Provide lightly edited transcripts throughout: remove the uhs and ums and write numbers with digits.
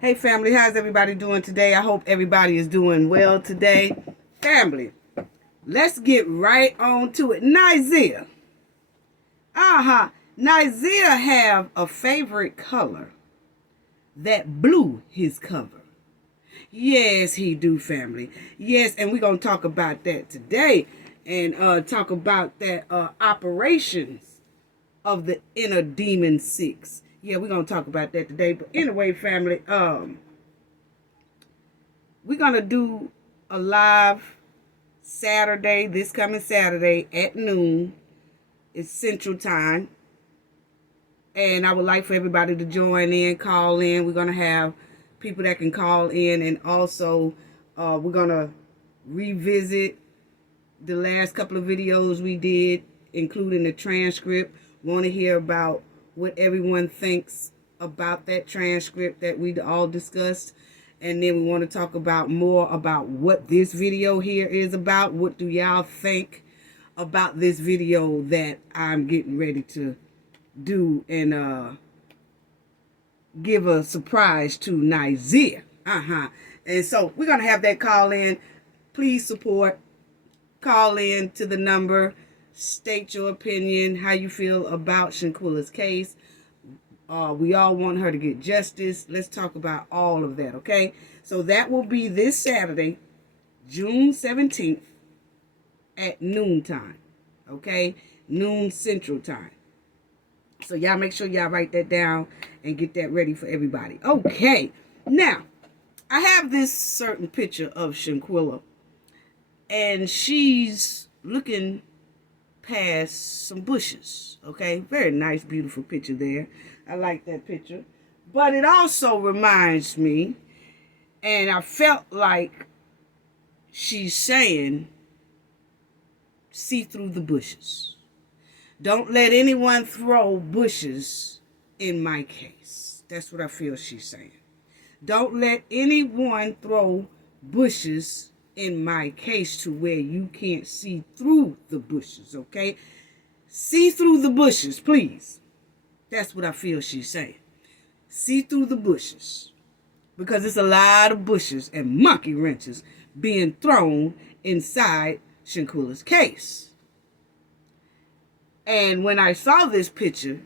Hey family, how's everybody doing today? I hope everybody is doing well today. Family, let's get right on to it. Nazeer. Nazeer have a favorite color that blew his cover. Yes, he do, family. Yes, and we're going to talk about that today and talk about that operations of the inner demon six. Yeah, we're going to talk about that today. But anyway, family, we're going to do a live Saturday, this coming Saturday at noon. It's Central Time. And I would like for everybody to join in, call in. We're going to have people that can call in. And also, we're going to revisit the last couple of videos we did, including the transcript. Want to hear about what everyone thinks about that transcript that we all discussed. And then we want to talk about more about what this video here is about. What do y'all think about this video that I'm getting ready to do and give a surprise to Nazeer. And so we're going to have that call in. Please support. Call in to the number. State your opinion, how you feel about Shanquella's case. We all want her to get justice. Let's talk about all of that, okay? So that will be this Saturday, June 17th at noontime, okay? Noon Central Time. So y'all make sure y'all write that down and get that ready for everybody. Okay, now, I have this certain picture of Shanquella, and she's looking past some bushes, okay? Very nice, beautiful picture there. I like that picture. But it also reminds me, and I felt like she's saying, see through the bushes. Don't let anyone throw bushes in my case. That's what I feel she's saying. Don't let anyone throw bushes in my case to where you can't see through the bushes, okay? See through the bushes, please. That's what I feel she's saying. See through the bushes. Because it's a lot of bushes and monkey wrenches being thrown inside Shanquella's case. And when I saw this picture,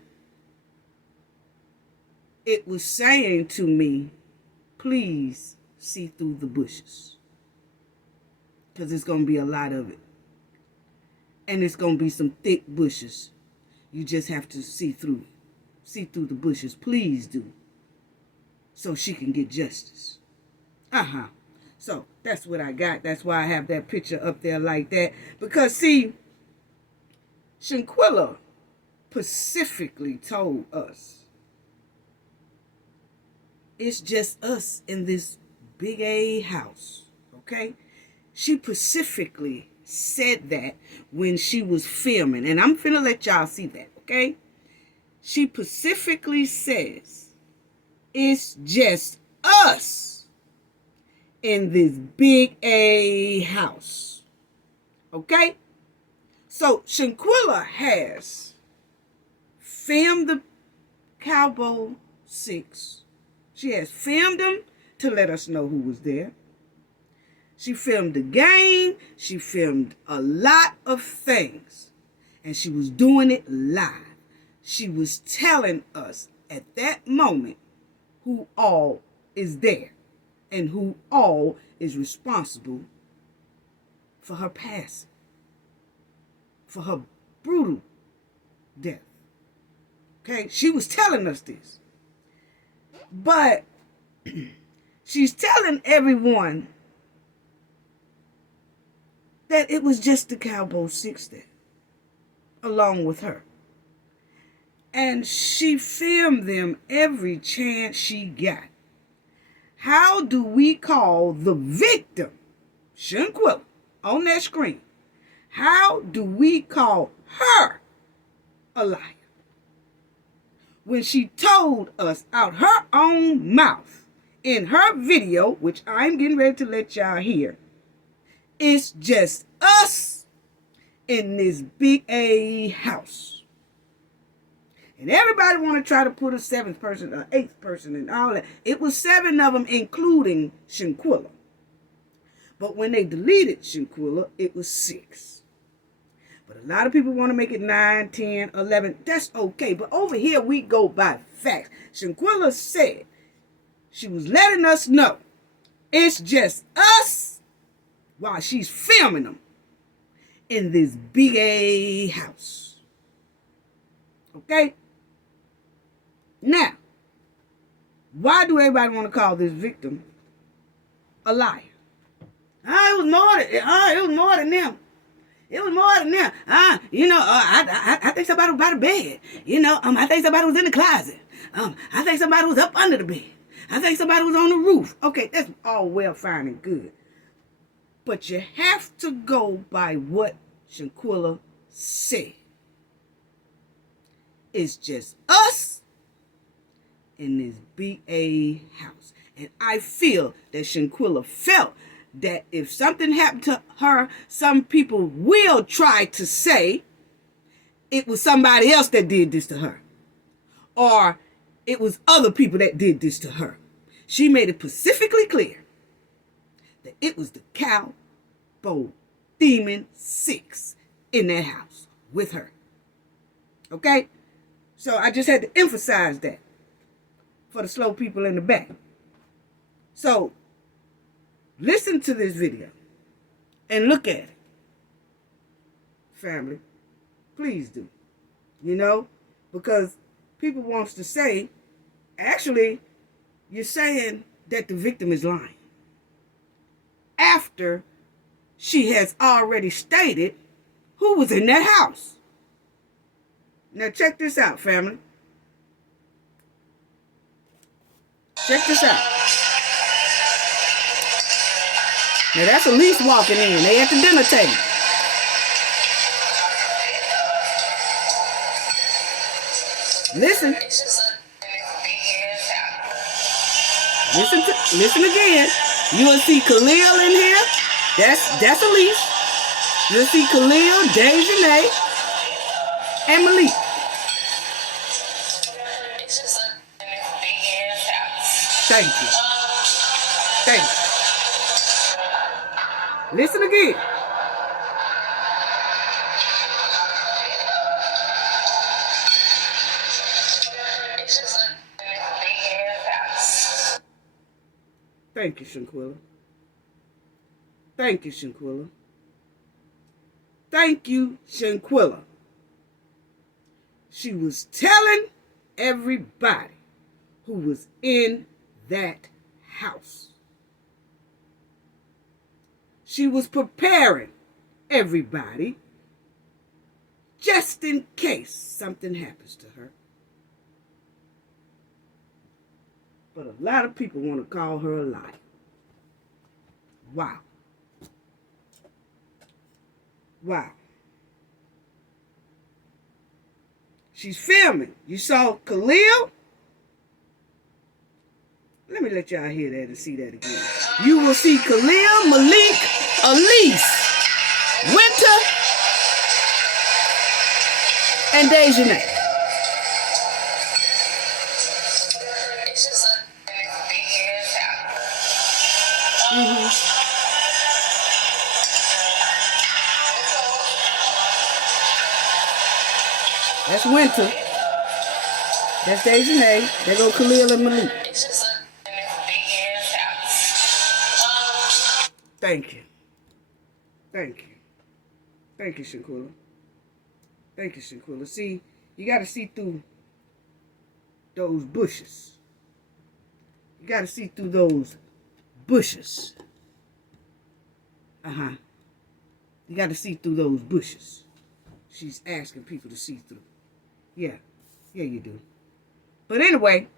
it was saying to me, please see through the bushes. Because there's going to be a lot of it. And it's going to be some thick bushes. You just have to see through. See through the bushes. Please do. So she can get justice. So that's what I got. That's why I have that picture up there like that. Because see, Shanquella specifically told us it's just us in this big A house. Okay? She specifically said that when she was filming. And I'm finna let y'all see that, okay? She specifically says, it's just us in this big A house. Okay? So, Shanquella has filmed the Cabo 6. She has filmed them to let us know who was there. She filmed the game. She filmed a lot of things. And she was doing it live. She was telling us at that moment who all is there and who all is responsible for her passing, for her brutal death. Okay? She was telling us this. But she's telling everyone that it was just the Cabo 6 there, along with her. And she filmed them every chance she got. How do we call the victim, Shanquella, on that screen? How do we call her a liar? When she told us out her own mouth in her video, which I'm getting ready to let y'all hear, it's just us in this big A house. And everybody want to try to put a seventh person, an eighth person, and all that. It was 7 of them, including Shanquella. But when they deleted Shanquella, it was 6. But a lot of people want to make it 9, 10, 11. That's okay. But over here, we go by facts. Shanquella said she was letting us know it's just us while she's filming them in this big A house. Okay? Now, why do everybody want to call this victim a liar? It was more than them. It was more than them. I think somebody was by the bed. I think somebody was in the closet. I think somebody was up under the bed. I think somebody was on the roof. Okay, that's all well, fine, and good. But you have to go by what Shanquella said. It's just us in this BA house. And I feel that Shanquella felt that if something happened to her, some people will try to say it was somebody else that did this to her. Or it was other people that did this to her. She made it specifically clear that it was the Cabo Demon 6 in that house with her. Okay? So I just had to emphasize that for the slow people in the back. So listen to this video and look at it. Family, please do. Because people wants to say, actually, you're saying that the victim is lying. After she has already stated who was in that house. Now check this out, family. Check this out. Now that's Elise walking in. They at the dinner table. Listen. Listen again. You will see Khalil in here. That's Elise. You'll see Khalil, Dejanay, and Malik. Thank you. Thank you. Listen again. Thank you, Shanquella. Thank you, Shanquella. Thank you, Shanquella. She was telling everybody who was in that house. She was preparing everybody just in case something happens to her. But a lot of people want to call her a liar. Wow. Wow. She's filming. You saw Khalil? Let me let y'all hear that and see that again. You will see Khalil, Malik, Elise, Winter, and Dejanay. That's Winter. That's Dejanay. There go Khalil and Malik. Thank you. Thank you. Thank you, Shanquella. Thank you, Shanquella. See, you got to see through those bushes. You got to see through those bushes. You got to see through those bushes. She's asking people to see through. Yeah. Yeah, you do. But anyway,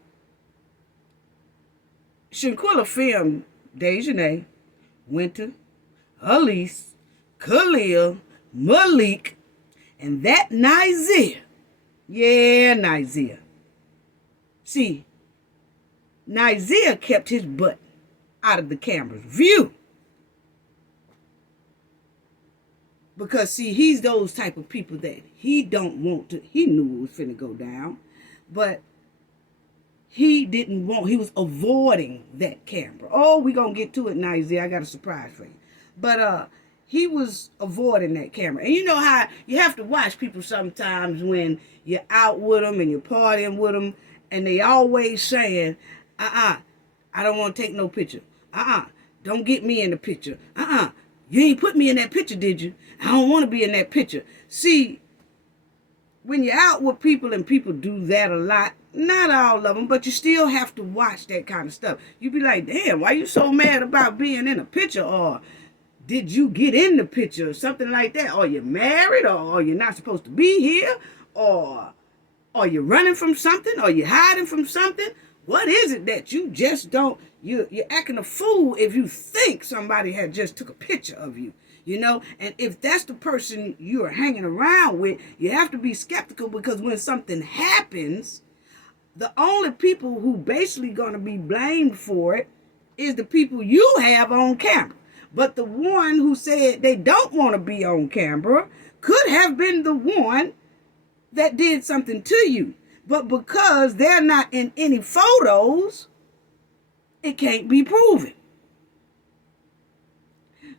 Shanquella filmed Dejanay, Winter, Elise, Khalil, Malik, and that Nazeer. Yeah, Nazeer. See, Nazeer kept his butt out of the camera's view. Because, see, he's those type of people that he don't want to. He knew it was finna go down. But he was avoiding that camera. Oh, we gonna get to it, Nazeer. I got a surprise for you. But he was avoiding that camera. And you know how you have to watch people sometimes when you're out with them and you're partying with them, and they always saying, I don't want to take no picture. Don't get me in the picture. You ain't put me in that picture, did you? I don't want to be in that picture. See, when you're out with people and people do that a lot, not all of them, but you still have to watch that kind of stuff. You be like, damn, why you so mad about being in a picture? Or did you get in the picture? Or something like that. Or you're married, or you're not supposed to be here, or you're running from something, or you're hiding from something. What is it that you just don't, you're acting a fool if you think somebody had just took a picture of you? You know, and if that's the person you're hanging around with, you have to be skeptical, because when something happens, the only people who basically going to be blamed for it is the people you have on camera. But the one who said they don't want to be on camera could have been the one that did something to you. But because they're not in any photos, it can't be proven.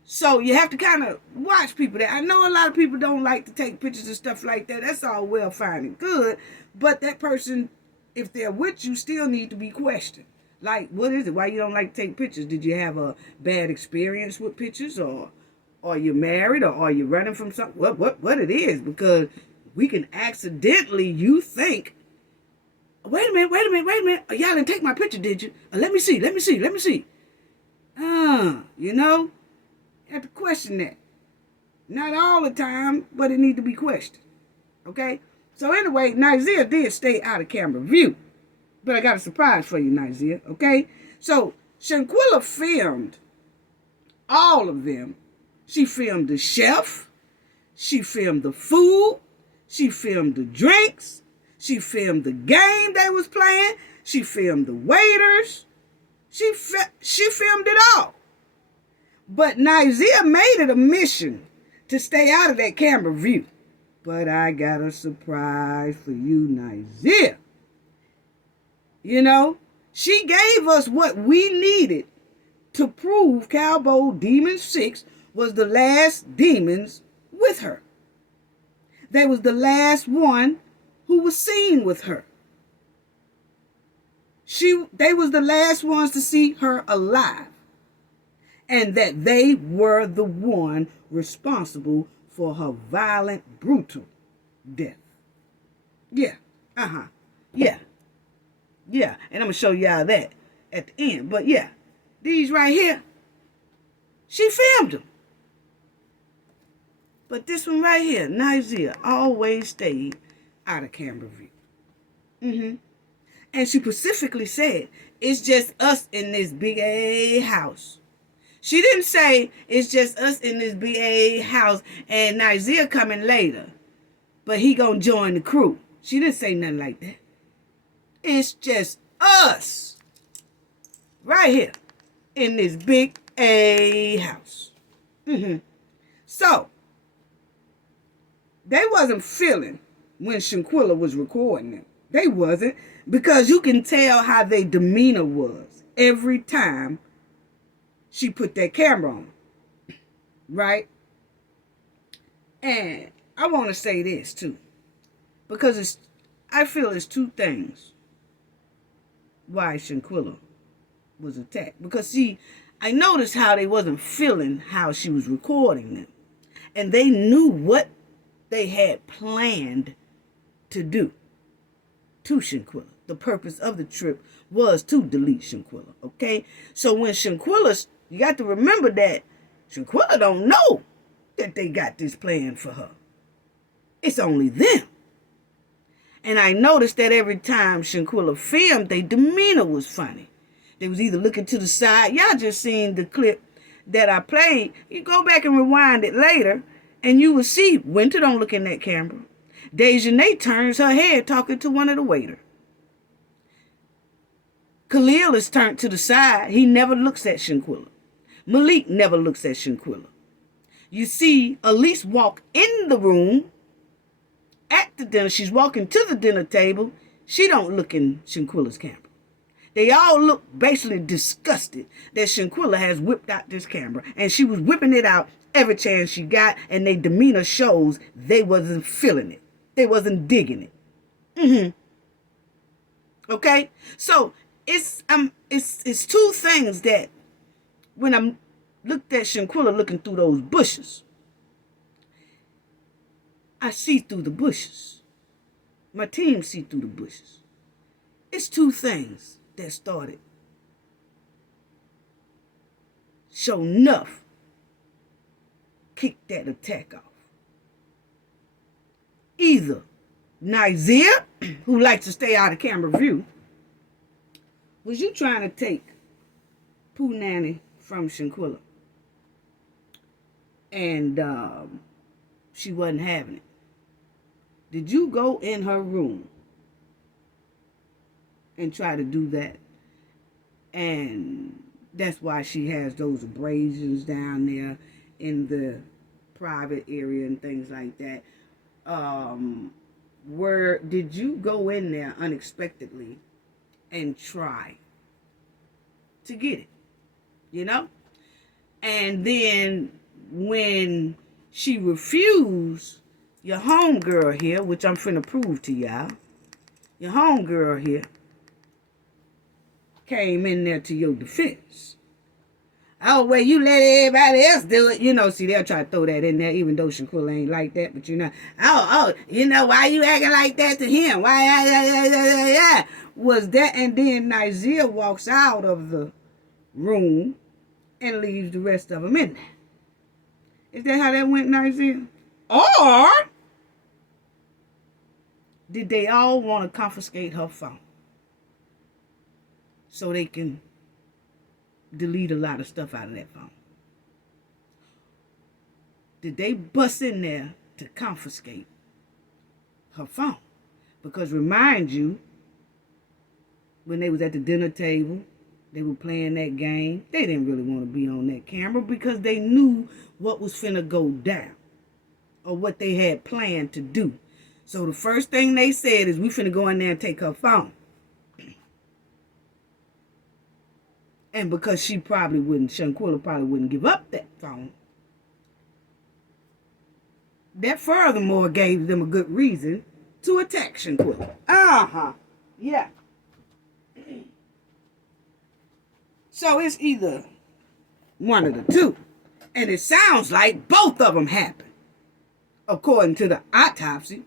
So you have to kind of watch people. I know a lot of people don't like to take pictures and stuff like that. That's all well, fine, and good. But that person, if they're with you, still need to be questioned. Like, what is it? Why you don't like to take pictures? Did you have a bad experience with pictures? Or are you married? Or are you running from something? What it is? Because we can accidentally, you think, wait a minute. Y'all didn't take my picture, did you? Let me see. You know? You have to question that. Not all the time, but it need to be questioned. Okay? So anyway, Nazeer did stay out of camera view. But I got a surprise for you, Nazeer. Okay? So Shanquella filmed all of them. She filmed the chef. She filmed the food. She filmed the drinks. She filmed the game they was playing. She filmed the waiters. She filmed it all. But Nazeer made it a mission to stay out of that camera view. But I got a surprise for you, Nazeer. You know, she gave us what we needed to prove Cabo Demon 6 was the last demons with her. They was the last one who was seen with her. They was the last ones to see her alive. And that they were the one responsible for her violent, brutal death. Yeah. Yeah. And I'm going to show y'all that at the end. But yeah, these right here, she filmed them. But this one right here, Nazeer, always stayed out of camera view. And she specifically said, it's just us in this big A house. She didn't say it's just us in this BA house and Nazeer coming later, but he gonna join the crew. She didn't say nothing like that. It's just us right here in this big A house. So, they wasn't feeling when Shanquella was recording them. They wasn't, because you can tell how their demeanor was every time she put that camera on, right? And I want to say this too, because I feel it's two things why Shanquella was attacked. Because see, I noticed how they wasn't feeling how she was recording them, and they knew what they had planned to do to Shanquella. The purpose of the trip was to delete Shanquella, okay? So when Shanquella, you got to remember that Shanquella don't know that they got this plan for her. It's only them. And I noticed that every time Shanquella filmed, their demeanor was funny. They was either looking to the side. Y'all just seen the clip that I played. You go back and rewind it later, and you will see Winter don't look in that camera. Dejanay turns her head talking to one of the waiters. Khalil is turned to the side. He never looks at Shanquella. Malik never looks at Shanquella. You see Elise walk in the room at the dinner. She's walking to the dinner table. She don't look in Shanquella's camera. They all look basically disgusted that Shanquella has whipped out this camera. And she was whipping it out every chance she got. And their demeanor shows they wasn't feeling it. They wasn't digging it. Okay? So it's two things that when I looked at Shanquella looking through those bushes, I see through the bushes. My team see through the bushes. It's two things that started. Sure enough, kicked that attack off. Either Nazeer, who likes to stay out of camera view, was you trying to take Pooh Nanny from Shanquella? And she wasn't having it. Did you go in her room and try to do that? And that's why she has those abrasions down there in the private area and things like that. Did you go in there unexpectedly and try to get it? You know? And then when she refused, your homegirl here, which I'm finna prove to y'all, your homegirl here came in there to your defense. Oh, well, you let everybody else do it. You know, see, they'll try to throw that in there, even though Shanquella ain't like that. But, you know, you know, why you acting like that to him? Why, was that? And then Nazeer walks out of the room and leaves the rest of them in there. Is that how that went, Nazeer? Or did they all want to confiscate her phone so they can delete a lot of stuff out of that phone? Did they bust in there to confiscate her phone? Because remind you, when they was at the dinner table, they were playing that game. They didn't really want to be on that camera because they knew what was finna go down or what they had planned to do. So the first thing they said is, we finna go in there and take her phone. And because Shanquella probably wouldn't give up that phone, that furthermore gave them a good reason to attack Shanquella. Yeah. So it's either one of the two. And it sounds like both of them happened, according to the autopsy,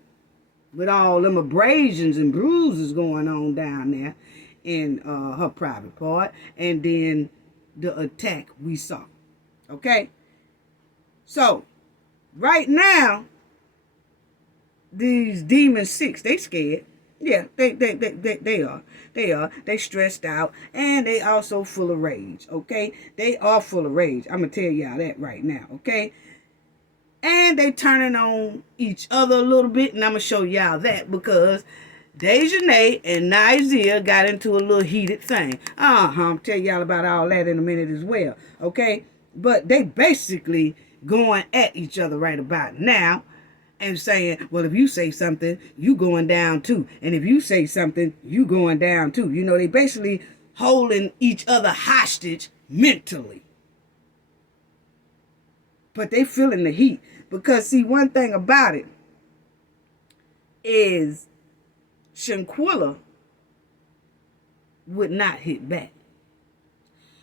with all them abrasions and bruises going on down there in her private part, and then the attack we saw. Okay? So, right now, these Demon Six, they scared. Yeah, they are. They are. They stressed out, and they also full of rage, okay? They are full of rage. I'm going to tell y'all that right now, okay? And they turning on each other a little bit, and I'm going to show y'all that because Dejanay and Nazeer got into a little heated thing. I'll tell y'all about all that in a minute as well, okay? But they basically going at each other right about now and saying, well, if you say something, you going down too. And if you say something, you going down too. You know, they basically holding each other hostage mentally. But they feeling the heat. Because, see, one thing about it is Shanquella would not hit back.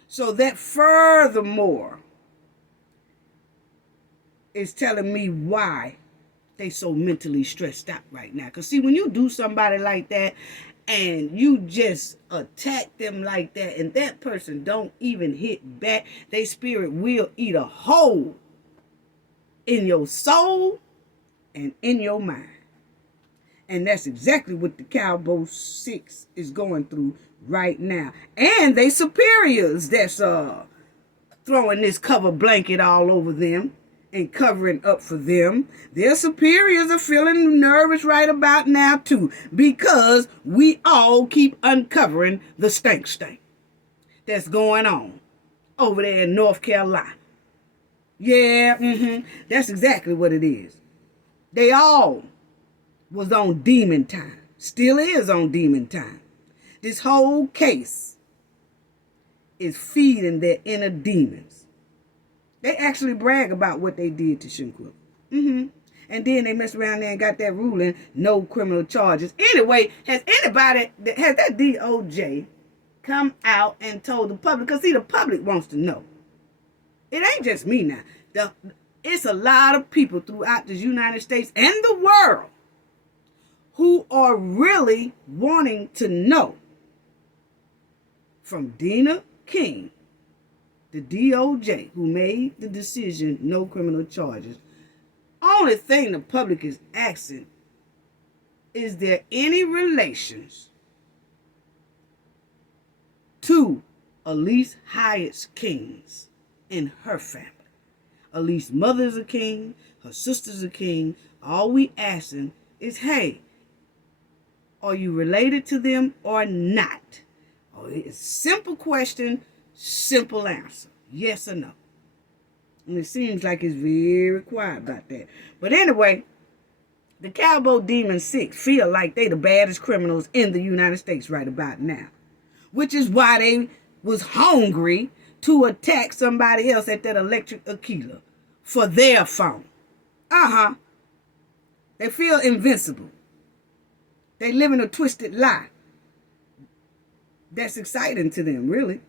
So that furthermore is telling me why they so mentally stressed out right now. Because, see, when you do somebody like that and you just attack them like that and that person don't even hit back, their spirit will eat a hole in your soul and in your mind. And that's exactly what the Cabo 6 is going through right now. And they superiors that's throwing this cover blanket all over them and covering up for them. Their superiors are feeling nervous right about now too, because we all keep uncovering the stank that's going on over there in North Carolina. Yeah, that's exactly what it is. They all was on demon time, Still is on demon time. This whole case is feeding their inner demons. They actually brag about what they did to Shanquella. And then they messed around there and got that ruling, no criminal charges. Anyway, has that DOJ come out and told the public? Because see, the public wants to know. It ain't just me now. It's a lot of people throughout the United States and the world who are really wanting to know. From Dina King, the DOJ, who made the decision, no criminal charges. Only thing the public is asking, is there any relations to Elise Hyatt's kings in her family? Elise's mother's a king, her sister's a king. All we asking is, hey, are you related to them or not? Oh, it's a simple question, simple answer. Yes or no. And it seems like it's very quiet about that. But anyway, the Cabo Demon 6 feel like they the baddest criminals in the United States right about now. Which is why they was hungry to attack somebody else at that electric Aquila for their phone. They feel invincible. They live in a twisted lie. That's exciting to them, really.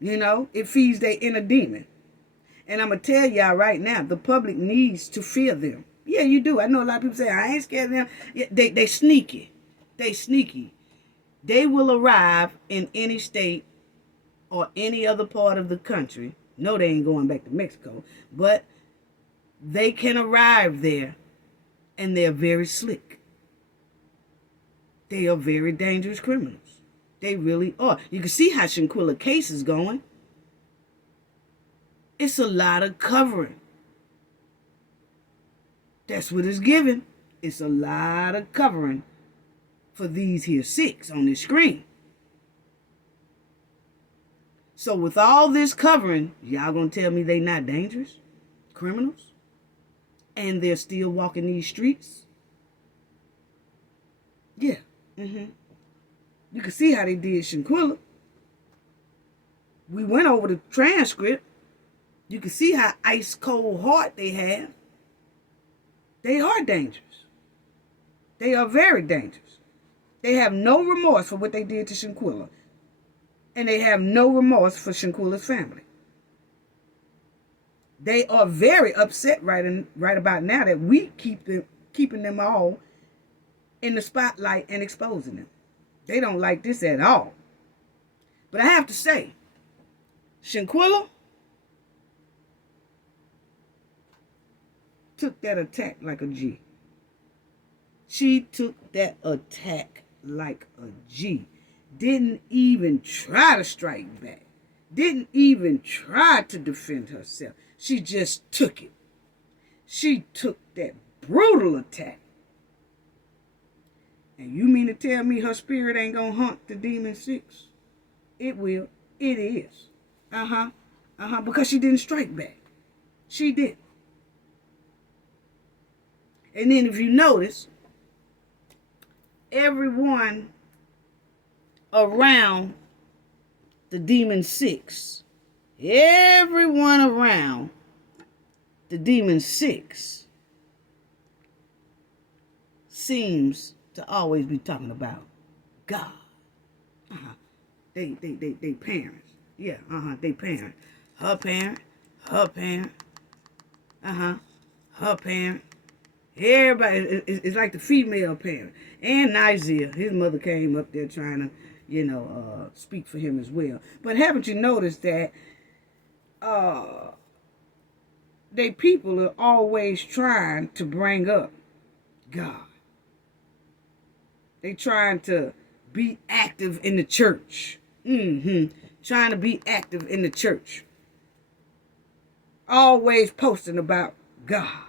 You know, it feeds their inner demon. And I'm going to tell y'all right now, the public needs to fear them. Yeah, you do. I know a lot of people say, I ain't scared of them. Yeah, they sneaky. They sneaky. They will arrive in any state or any other part of the country. No, they ain't going back to Mexico. But they can arrive there, and they're very slick. They are very dangerous criminals. They really are. You can see how Shanquella case is going. It's a lot of covering. That's what it's giving. It's a lot of covering for these here 6 on this screen. So with all this covering, y'all gonna tell me they not dangerous criminals? And they're still walking these streets? Yeah. You can see how they did Shanquella. We went over the transcript. You can see how ice cold heart they have. They are dangerous. They are very dangerous. They have no remorse for what they did to Shanquella. And they have no remorse for Shanquella's family. They are very upset right about now that we keeping them all in the spotlight and exposing them. They don't like this at all. But I have to say, Shanquella took that attack like a G. She took that attack like a G. Didn't even try to strike back. Didn't even try to defend herself. She just took it. She took that brutal attack. And you mean to tell me her spirit ain't gonna haunt the Demon 6? It will. It is. Because she didn't strike back. She didn't. And then if you notice, everyone around the Demon 6, everyone around the Demon 6 seems to always be talking about God. They parents. Yeah, they parent. Her parent. Her parent. Her parent. Everybody, it's like the female parent. And Nazeer, his mother came up there trying to, speak for him as well. But haven't you noticed that they people are always trying to bring up God. They trying to be active in the church. Trying to be active in the church. Always posting about God.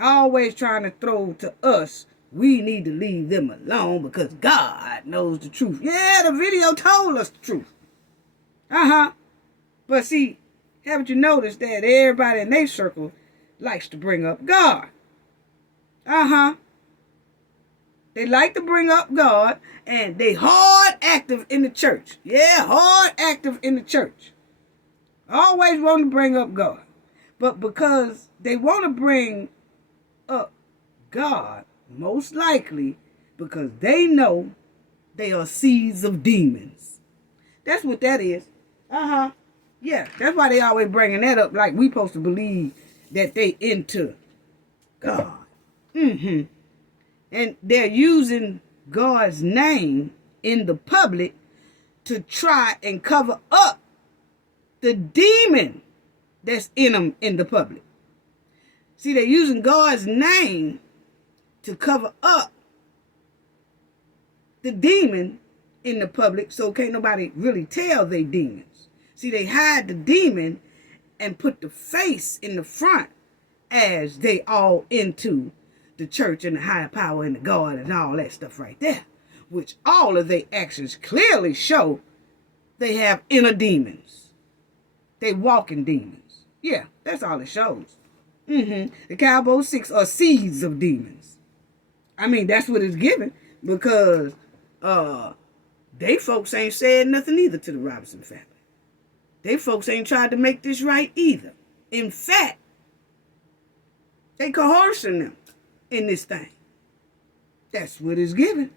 Always trying to throw to us, we need to leave them alone because God knows the truth. Yeah, the video told us the truth. But see, haven't you noticed that everybody in their circle likes to bring up God? They like to bring up God, and they hard active in the church. Yeah, hard active in the church. Always want to bring up God. But because they want to bring up God, most likely because they know they are seeds of demons. That's what that is. Uh-huh. Yeah, that's why they always bringing that up, like we supposed to believe that they into God. Mm-hmm. And they're using God's name in the public to try and cover up the demon that's in them in the public. See, they're using God's name to cover up the demon in the public, so can't nobody really tell they demons. See, they hide the demon and put the face in the front as they all into the church and the higher power and the God and all that stuff right there, which all of their actions clearly show they have inner demons. They walking demons. Yeah, that's all it shows. The Cabo 6 are seeds of demons. I mean, that's what it's given, because they folks ain't said nothing either to the Robinson family. They folks ain't tried to make this right either. In fact, they coercing them in this thing. That's what it's given.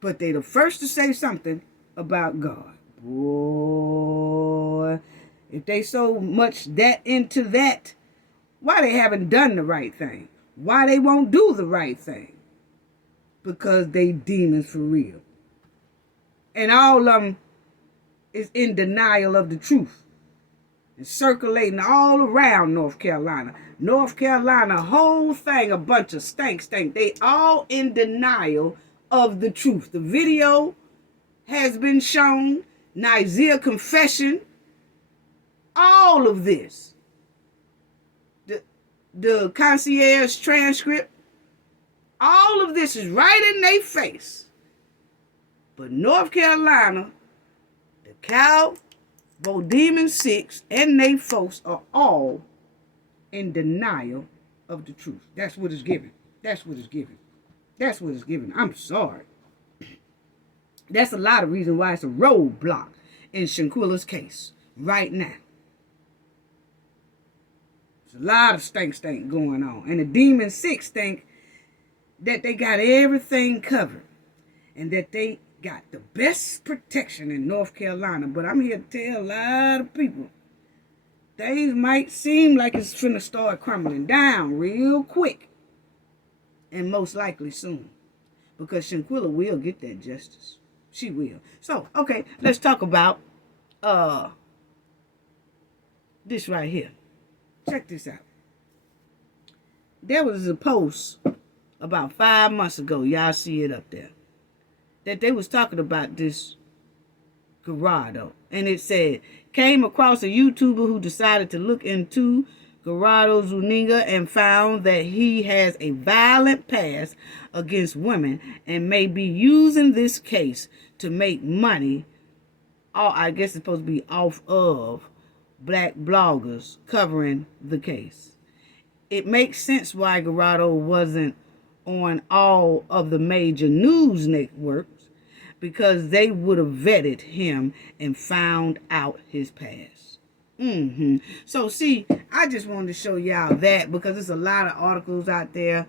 But they the first to say something about God. Boy, if they so much that into that, why they haven't done the right thing? Why they won't do the right thing? Because they demons for real. And all of them is in denial of the truth. And circulating all around North Carolina. North Carolina, whole thing, a bunch of stink. They all in denial of the truth. The video has been shown. Nazeer confession. All of this. The concierge transcript. All of this is right in their face. But North Carolina, the Cabo Demon 6 and they folks are all in denial of the truth. That's what it's given. That's what it's given. That's what it's given. I'm sorry. That's a lot of reason why it's a roadblock in Shanquella's case right now. There's a lot of stink going on. And the Demon 6 think that they got everything covered and that they got the best protection in North Carolina. But I'm here to tell a lot of people, things might seem like it's finna start crumbling down real quick. And most likely soon. Because Shanquella will get that justice. She will. So, okay, let's talk about this right here. Check this out. There was a post about 5 months ago. Y'all see it up there. That they was talking about this Gerardo. And it said, came across a YouTuber who decided to look into Gerardo Zuniga and found that he has a violent past against women and may be using this case to make money, or I guess it's supposed to be off of black bloggers covering the case. It makes sense why Gerardo wasn't on all of the major news networks, because they would have vetted him and found out his past. So see, I just wanted to show y'all that, because there's a lot of articles out there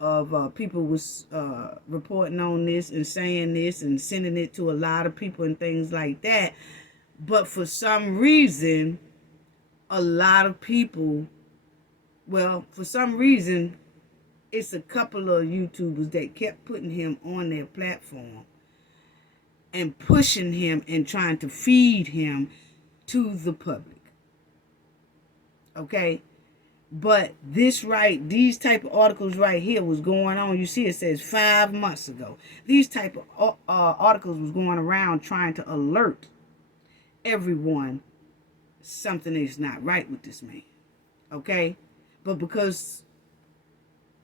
of people was reporting on this and saying this and sending it to a lot of people and things like that. But for some reason, a lot of people, well, for some reason, it's a couple of YouTubers that kept putting him on their platform and pushing him and trying to feed him to the public. Okay? But these type of articles right here was going on. You see, it says 5 months ago. These type of articles was going around trying to alert everyone something is not right with this man. Okay? But because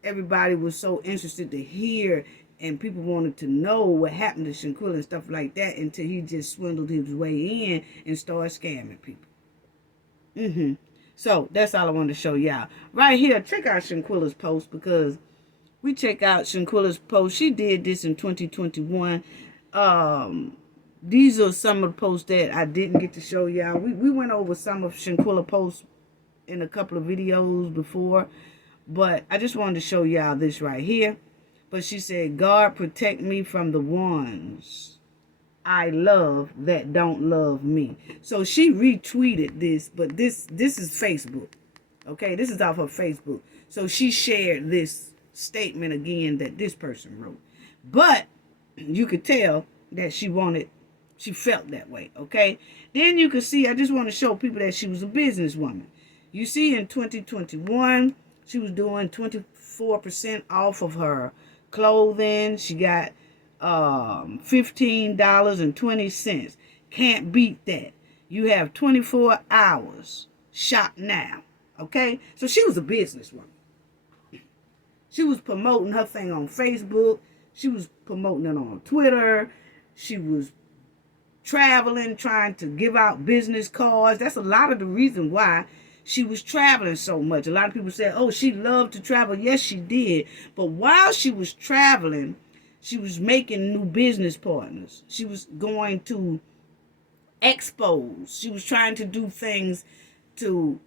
everybody was so interested to hear and people wanted to know what happened to Shanquella and stuff like that, until he just swindled his way in and started scamming people. So that's all I wanted to show y'all. Right here, check out Shanquella's post, because we check out Shanquella's post. She did this in 2021. These are some of the posts that I didn't get to show y'all. We went over some of Shanquella posts in a couple of videos before, but I just wanted to show y'all this right here. But she said, God protect me from the ones I love that don't love me. So she retweeted this, but this is Facebook. Okay, this is off her Facebook. So she shared this statement again that this person wrote. But you could tell that she felt that way, okay? Then you could see, I just want to show people that she was a businesswoman. You see in 2021, she was doing 24% off of her clothing. She got $15.20. Can't beat that. You have 24 hours. Shop now. Okay? So she was a businesswoman. She was promoting her thing on Facebook. She was promoting it on Twitter. She was traveling, trying to give out business cards. That's a lot of the reason why she was traveling so much. A lot of people said, oh, she loved to travel. Yes, she did. But while she was traveling, she was making new business partners. She was going to expos. She was trying to do things to,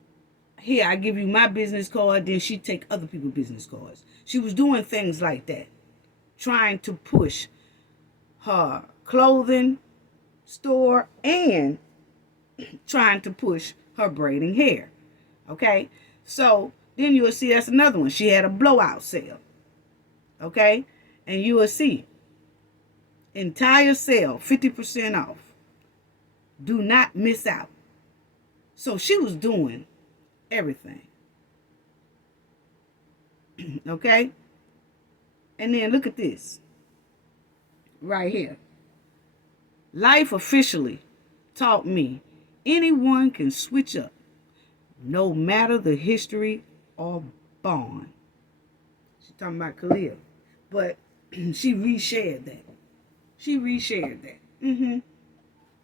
here, I give you my business card, then she take other people's business cards. She was doing things like that, trying to push her clothing store and trying to push her braiding hair. Okay? So then you will see that's another one. She had a blowout sale. Okay? And you will see entire sale, 50% off. Do not miss out. So she was doing everything. Okay? And then look at this. Right here. Life officially taught me anyone can switch up, no matter the history or bond. She's talking about Khalil. But she reshared that. She reshared that.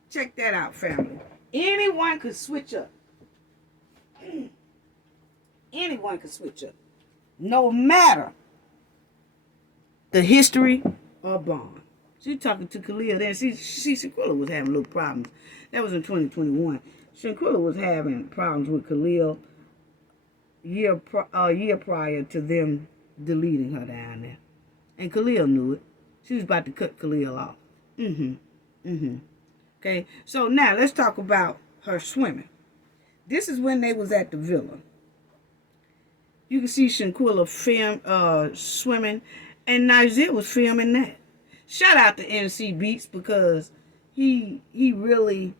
Check that out, family. Anyone could switch up. Anyone could switch up. No matter the history or bond. She talking to Khalil. Then Shanquella was having little problems. That was in 2021. Shanquella was having problems with Khalil year prior to them deleting her down there. And Khalil knew it. She was about to cut Khalil off. Okay, so now let's talk about her swimming. This is when they was at the villa. You can see Shanquella swimming, and Nazeer was filming that. Shout out to NC Beats because he really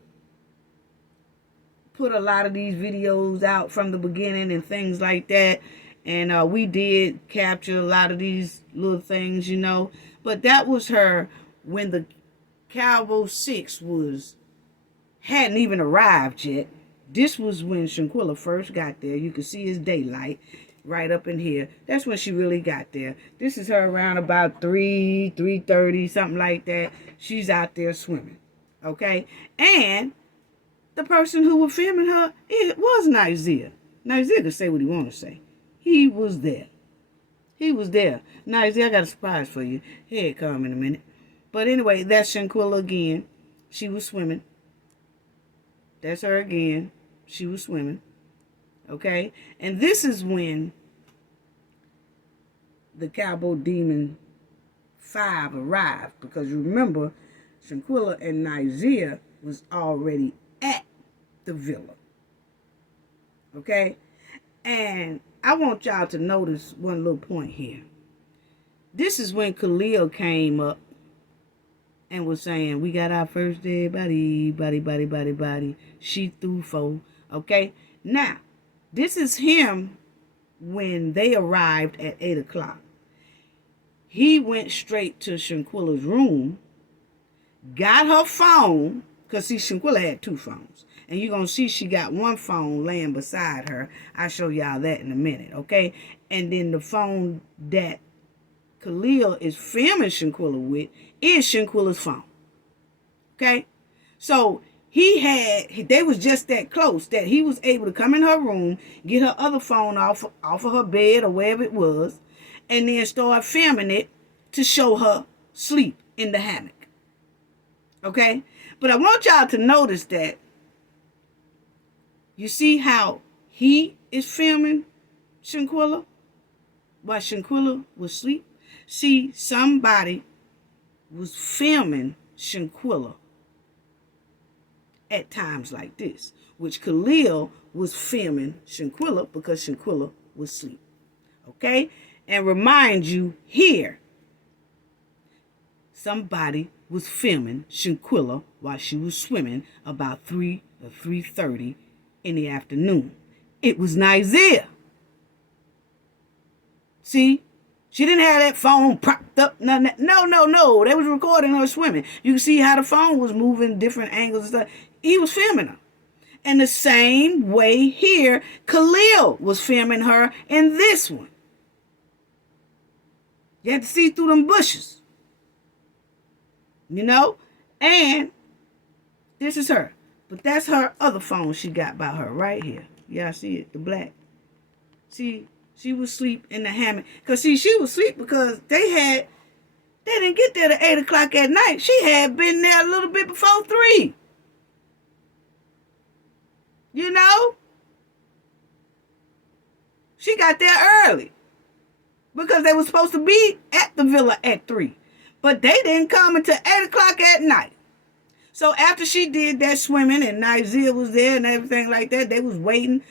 put a lot of these videos out from the beginning and things like that. And we did capture a lot of these little things, you know. But that was her when the Cabo 6 hadn't even arrived yet. This was when Shanquella first got there. You can see his daylight right up in here. That's when she really got there. This is her around about 3:30, something like that. She's out there swimming. Okay? And the person who was filming her, it was Nazeer. Nazeer could say what he want to say. He was there. He was there. Nazeer, I got a surprise for you. Here it come in a minute. But anyway, that's Shanquella again. She was swimming. That's her again. She was swimming. Okay? And this is when the Cabo Demon 5 arrived. Because you remember, Shanquella and Nazeer was already at the villa. Okay? And I want y'all to notice one little point here. This is when Khalil came up and was saying, we got our first dead body. She threw 4. Okay? Now, this is him when they arrived at 8 o'clock. He went straight to Shanquella's room, got her phone, because see, Shanquella had 2 phones. And you're going to see she got one phone laying beside her. I'll show y'all that in a minute, okay? And then the phone that Khalil is filming Shanquella with is Shanquella's phone. Okay? So they was just that close that he was able to come in her room, get her other phone off of her bed or wherever it was, and then start filming it to show her sleep in the hammock. Okay? But I want y'all to notice that you see how he is filming Shanquella while Shanquella was asleep? See, somebody was filming Shanquella at times like this, which Khalil was filming Shanquella because Shanquella was asleep. Okay? And remind you here, somebody was filming Shanquella while she was swimming about 3 or 3:30 in the afternoon. It was Nazeer. See? She didn't have that phone propped up. No. They was recording her swimming. You can see how the phone was moving different angles and stuff. He was filming her. And the same way here, Khalil was filming her in this one. You had to see through them bushes. You know? And this is her. But that's her other phone she got by her right here. Y'all see it? The black. See, she was asleep in the hammock. Because, see, she was asleep because they didn't get there at 8 o'clock at night. She had been there a little bit before 3. You know? She got there early. Because they were supposed to be at the villa at 3. But they didn't come until 8 o'clock at night. So after she did that swimming and Nazeer was there and everything like that, they was waiting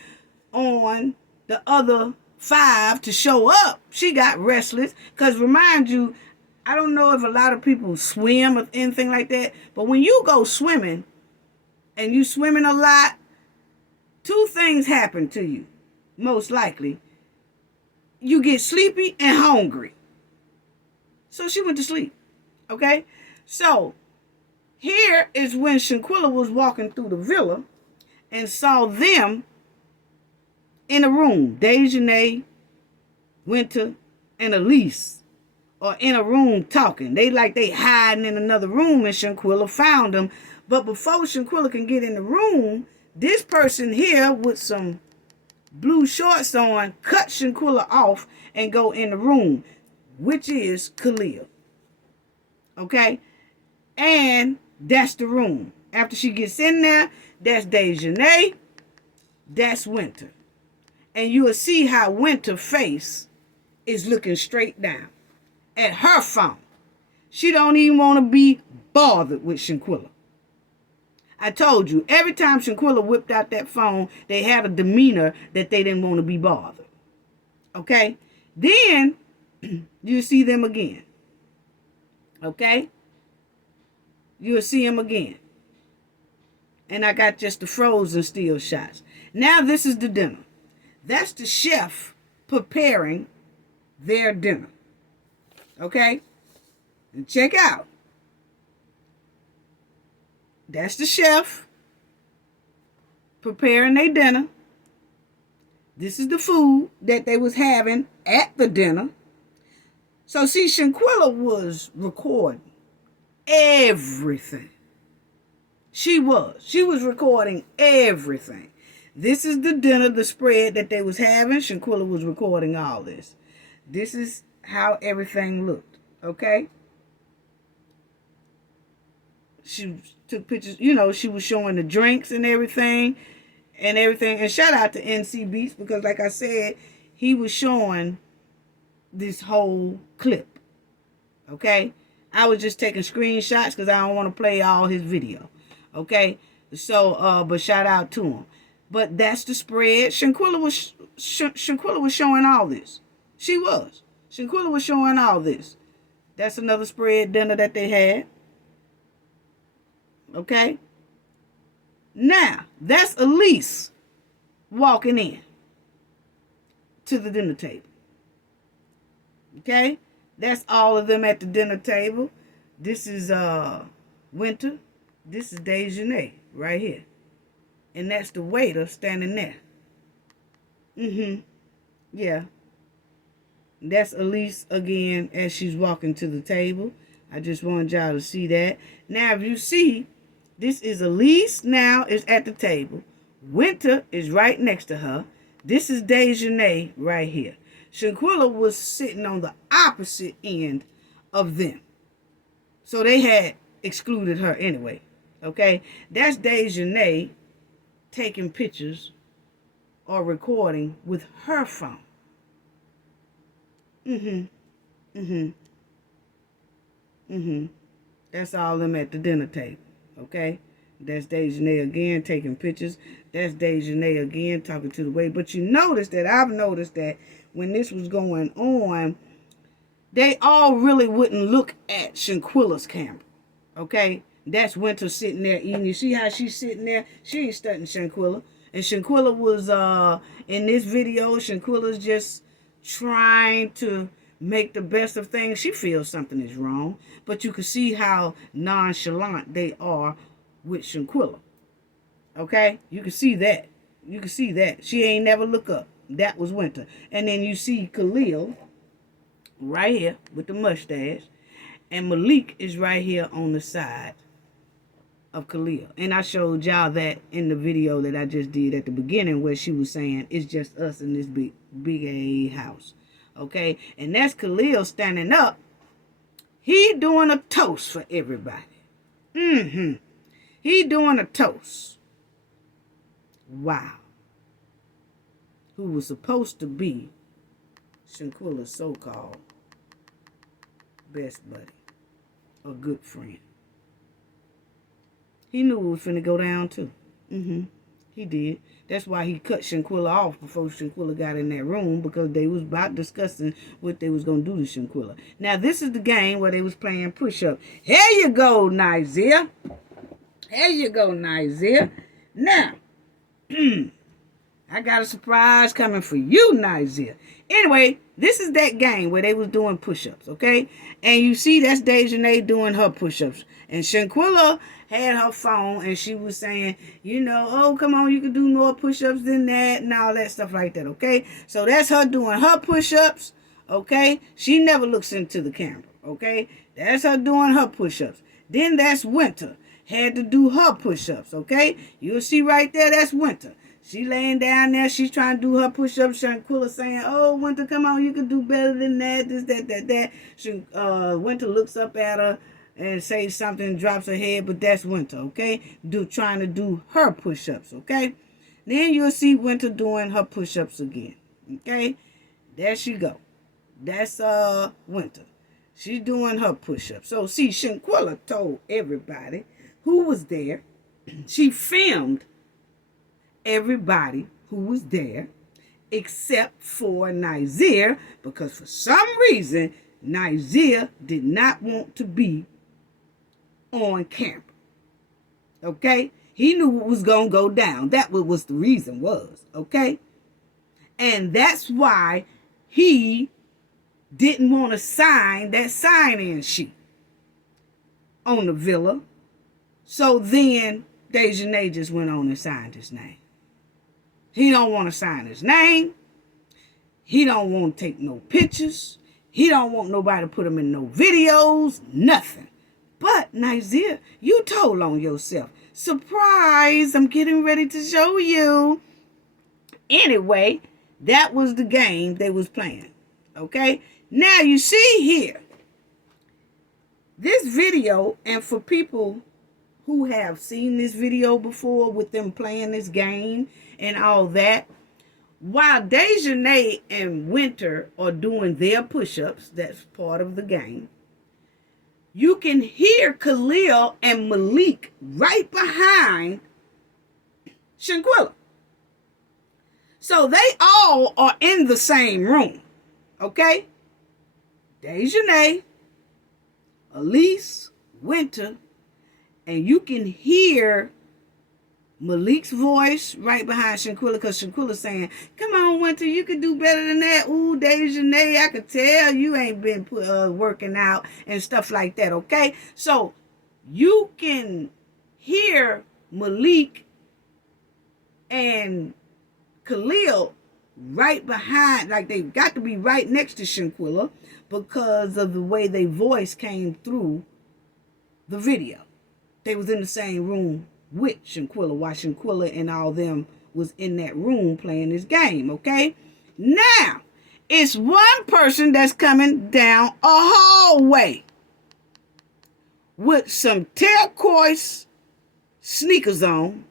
on the other 5 to show up. She got restless. Because remind you, I don't know if a lot of people swim or anything like that. But when you go swimming and you swimming a lot, 2 things happen to you, most likely. You get sleepy and hungry. So she went to sleep. Okay? So, here is when Shanquella was walking through the villa and saw them in a room. Dejanay, Winter, and Elise are in a room talking. They hiding in another room and Shanquella found them. But before Shanquella can get in the room, this person here with some blue shorts on cut Shanquella off and go in the room, which is Khalil. Okay? And that's the room. After she gets in there, that's Dejanay, that's Winter. And you will see how Winter's face is looking straight down at her phone. She don't even want to be bothered with Shanquella. I told you, every time Shanquella whipped out that phone, they had a demeanor that they didn't want to be bothered. Okay? Then, you see them again. Okay? You'll see them again. And I got just the frozen still shots. Now this is the dinner. That's the chef preparing their dinner. Okay? And check out. That's the chef preparing their dinner. This is the food that they was having at the dinner. So see, Shanquella was recording everything. She was recording everything. This is the dinner, the spread that they was having. Shanquella was recording all this. This is how everything looked. Okay? She took pictures, she was showing the drinks and everything. And shout out to NC Beats because like I said, he was showing this whole clip. Okay? I was just taking screenshots because I don't want to play all his video. Okay? So, but shout out to him. But that's the spread. Shanquella was showing all this. She was. Shanquella was showing all this. That's another spread dinner that they had. Okay? Now, that's Elise walking in to the dinner table. Okay? That's all of them at the dinner table. This is Winter. This is Dejanay right here. And that's the waiter standing there. Yeah. That's Elise again as she's walking to the table. I just wanted y'all to see that. Now, if you see, this is Elise now is at the table. Winter is right next to her. This is Dejanay right here. Shanquella was sitting on the opposite end of them. So they had excluded her anyway. Okay? That's Dejanay taking pictures or recording with her phone. That's all them at the dinner table. Okay? That's Dejanay again taking pictures. That's Dejanay again talking to the waiter. But you notice that I've noticed that when this was going on, they all really wouldn't look at Shanquella's camera. Okay? That's Winter sitting there eating. You see how she's sitting there? She ain't studying Shanquella. And Shanquella was, in this video, Shanquella's just trying to make the best of things. She feels something is wrong. But you can see how nonchalant they are with Shanquella. Okay? You can see that. You can see that. She ain't never look up. That was Winter. And then you see Khalil right here with the mustache. And Malik is right here on the side of Khalil. And I showed y'all that in the video that I just did at the beginning where she was saying it's just us in this big A house. Okay? And that's Khalil standing up. He doing a toast for everybody. He doing a toast. Wow. Who was supposed to be Shanquella's so-called best buddy. A good friend. He knew it was finna go down too. He did. That's why he cut Shanquella off before Shanquella got in that room, because they was about discussing what they was going to do to Shanquella. Now, this is the game where they was playing push-up. Here you go, Nazeer. Here you go, Nazeer. Now, I got a surprise coming for you, Nazeer. Anyway, this is that game where they was doing push-ups, okay? And you see that's Dejanay doing her push-ups. And Shanquella had her phone and she was saying, you know, oh, come on, you can do more push-ups than that and all that stuff like that, okay? So that's her doing her push-ups, okay? She never looks into the camera, okay? That's her doing her push-ups. Then that's Winter. Had to do her push-ups, okay? You'll see right there, that's Winter. She laying down there. She's trying to do her push-ups. Shanquella saying, oh, Winter, come on. You can do better than that. This, that. Winter looks up at her and says something, drops her head. But that's Winter, okay? Trying to do her push-ups, okay? Then you'll see Winter doing her push-ups again, okay? There she go. That's Winter. She's doing her push-ups. So, see, Shanquella told everybody who was there. She filmed everybody who was there except for Nazeer, because for some reason Nazeer did not want to be on camera. Okay? He knew what was going to go down. That was the reason was. Okay? And that's why he didn't want to sign that sign-in sheet on the villa. So then Dejanay just went on and signed his name. He don't want to sign his name. He don't want to take no pictures. He don't want nobody to put him in no videos. Nothing. But, Nazeer, you told on yourself. Surprise, I'm getting ready to show you. Anyway, that was the game they was playing. Okay? Now, you see here, this video, and for people who have seen this video before with them playing this game and all that, while Dejanay and Winter are doing their push-ups, that's part of the game, you can hear Khalil and Malik right behind Shanquella. So they all are in the same room, okay? Dejanay, Elise, Winter, and you can hear Malik's voice right behind Shanquella, because Shanquella's saying, come on, Winter, you can do better than that. Ooh, Dejanay, I could tell you ain't been working out and stuff like that, okay? So you can hear Malik and Khalil right behind, like they've got to be right next to Shanquella because of the way their voice came through the video. They was in the same room with Shanquella while Shanquella and all them was in that room playing this game, okay? Now, It's one person that's coming down a hallway with some turquoise sneakers on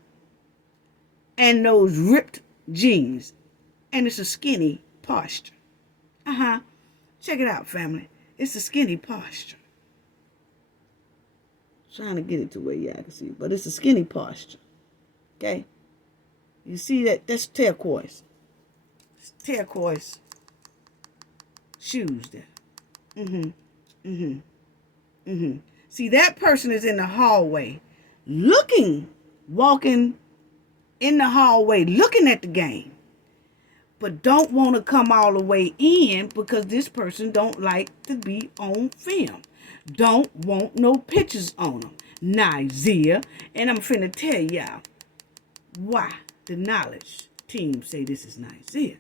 and those ripped jeans. And it's a skinny posture. Check it out, family. It's a skinny posture. Trying to get it to where y'all can see, but it's a skinny posture. Okay? You see that? That's turquoise. It's turquoise shoes there. See, that person is in the hallway walking in the hallway, looking at the game, but don't want to come all the way in because this person don't like to be on film. Don't want no pictures on them. Nazeer. And I'm finna tell y'all why the knowledge team say this is Nazeer.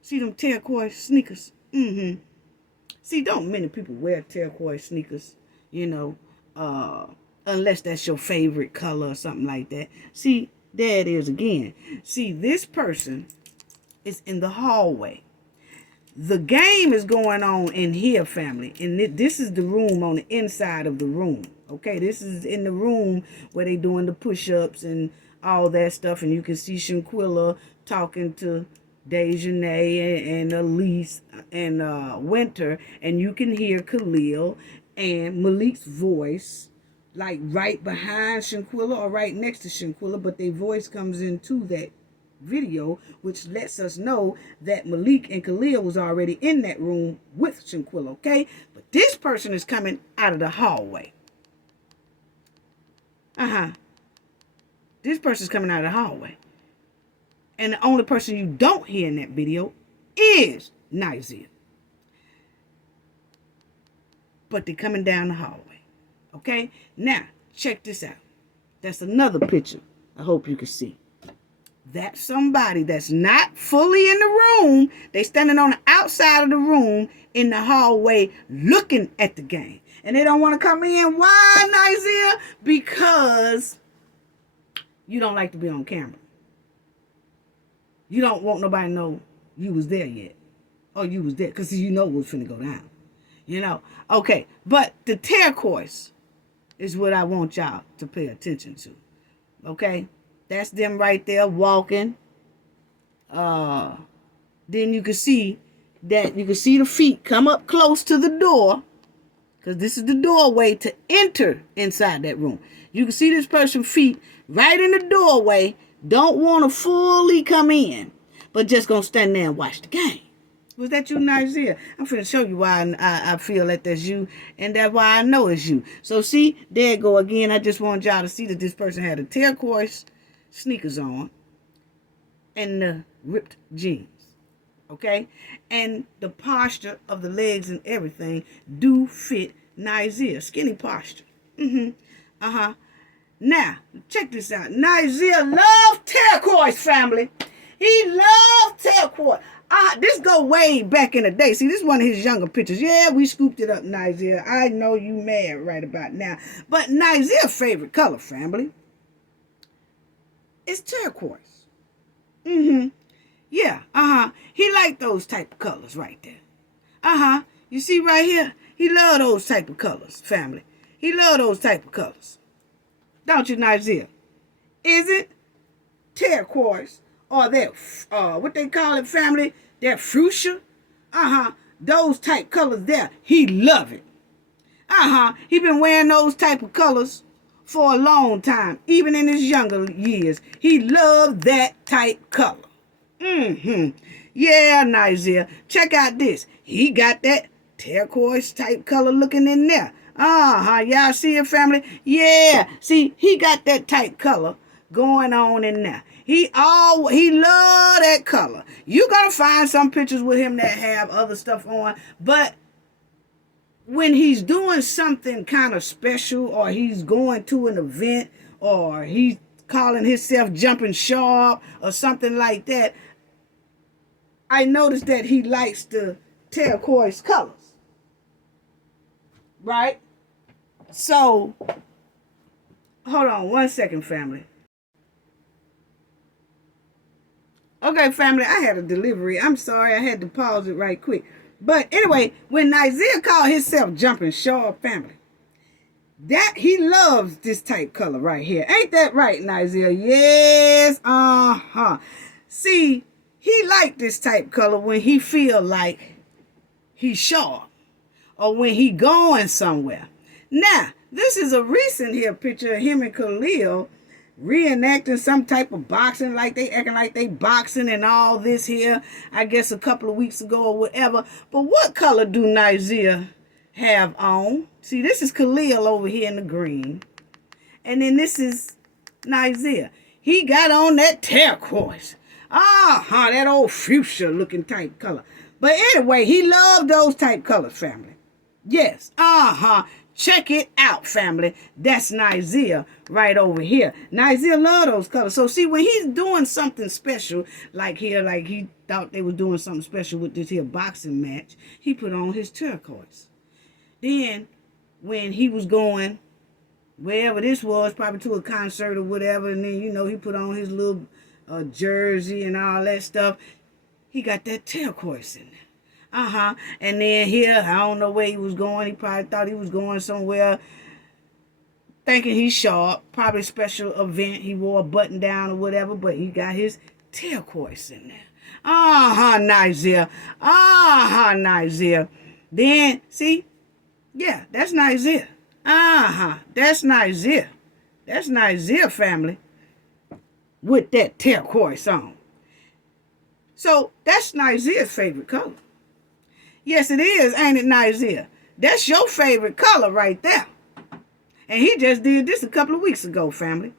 See them turquoise sneakers? See, don't many people wear turquoise sneakers, unless that's your favorite color or something like that. See, there it is again. See, this person is in the hallway. The game is going on in here, family. And this is the room on the inside of the room. Okay, this is in the room where they doing the push-ups and all that stuff. And you can see Shanquella talking to Dejanay and Elise and Winter. And you can hear Khalil and Malik's voice, like right behind Shanquella or right next to Shanquella. But their voice comes into that video, which lets us know that Malik and Khalil was already in that room with Shanquella, okay? But this person is coming out of the hallway. This person's coming out of the hallway. And the only person you don't hear in that video is Nazeer. But they're coming down the hallway, okay? Now, check this out. That's another picture I hope you can see. That's somebody that's not fully in the room. They standing on the outside of the room in the hallway looking at the game. And they don't want to come in. Why, Nazeer? Because you don't like to be on camera. You don't want nobody to know you was there yet. Or you was there. Because you know what's finna go down. Okay. But the turquoise is what I want y'all to pay attention to. Okay? That's them right there walking. Then you can see the feet come up close to the door. Because this is the doorway to enter inside that room. You can see this person's feet right in the doorway. Don't want to fully come in. But just going to stand there and watch the game. Was that you, Nazeer? I'm finna show you why I feel that that's you. And that's why I know it's you. So see, there you go again. I just want y'all to see that this person had a turquoise sneakers on and the ripped jeans. Okay? And the posture of the legs and everything do fit Nazeer. Skinny posture. Now, check this out. Nazeer loved turquoise, family. He loved turquoise. This go way back in the day. See, this is one of his younger pictures. Yeah, we scooped it up, Nazeer. I know you mad right about now. But Nazeer's favorite color, family, is turquoise. Yeah, He liked those type of colors right there. You see right here? He loved those type of colors, family. He loved those type of colors. Don't you, Nazeer? Is it turquoise or that, what they call it, family? That fuchsia? Those type colors there. He love it. He been wearing those type of colors for a long time, even in his younger years. He loved that type color. Yeah, Nazeer. Check out this. He got that turquoise type color looking in there. Y'all see it, family? Yeah. See, he got that type color going on in there. He love that color. You gonna find some pictures with him that have other stuff on, but when he's doing something kind of special, or he's going to an event, or he's calling himself jumping sharp or something like that, I noticed that he likes the turquoise colors. Right? So, hold on one second, family. Okay, family, I had a delivery. I'm sorry, I had to pause it right quick. But anyway, when Nazeer called himself Jumping Sharp, family, that he loves this type color right here. Ain't that right, Nazeer? Yes, See, he like this type color when he feel like he's sharp or when he going somewhere. Now, this is a recent here picture of him and Khalil reenacting some type of boxing, like they acting like they boxing and all this here, I guess a couple of weeks ago or whatever. But what color do Nazeer have on? See, this is Khalil over here in the green. And then this is Nazeer. He got on that turquoise. That old fuchsia looking type color. But anyway, he loved those type colors, family. Yes, check it out, family. That's Nazeer right over here. Nazeer love those colors. So see, when he's doing something special, like here, like he thought they was doing something special with this here boxing match, he put on his turquoise. Then, when he was going wherever this was, probably to a concert or whatever, and then, he put on his little jersey and all that stuff, he got that turquoise in there. And then here, I don't know where he was going. He probably thought he was going somewhere, thinking he's sharp. Probably a special event. He wore a button down or whatever, but he got his turquoise in there. Nazeer. Nazeer. Then, see? Yeah, that's Nazeer. That's Nazeer. That's Nazeer, family. With that turquoise on. So, that's Nazeer's favorite color. Yes, it is, ain't it, Nazeer? That's your favorite color right there. And he just did this a couple of weeks ago, family.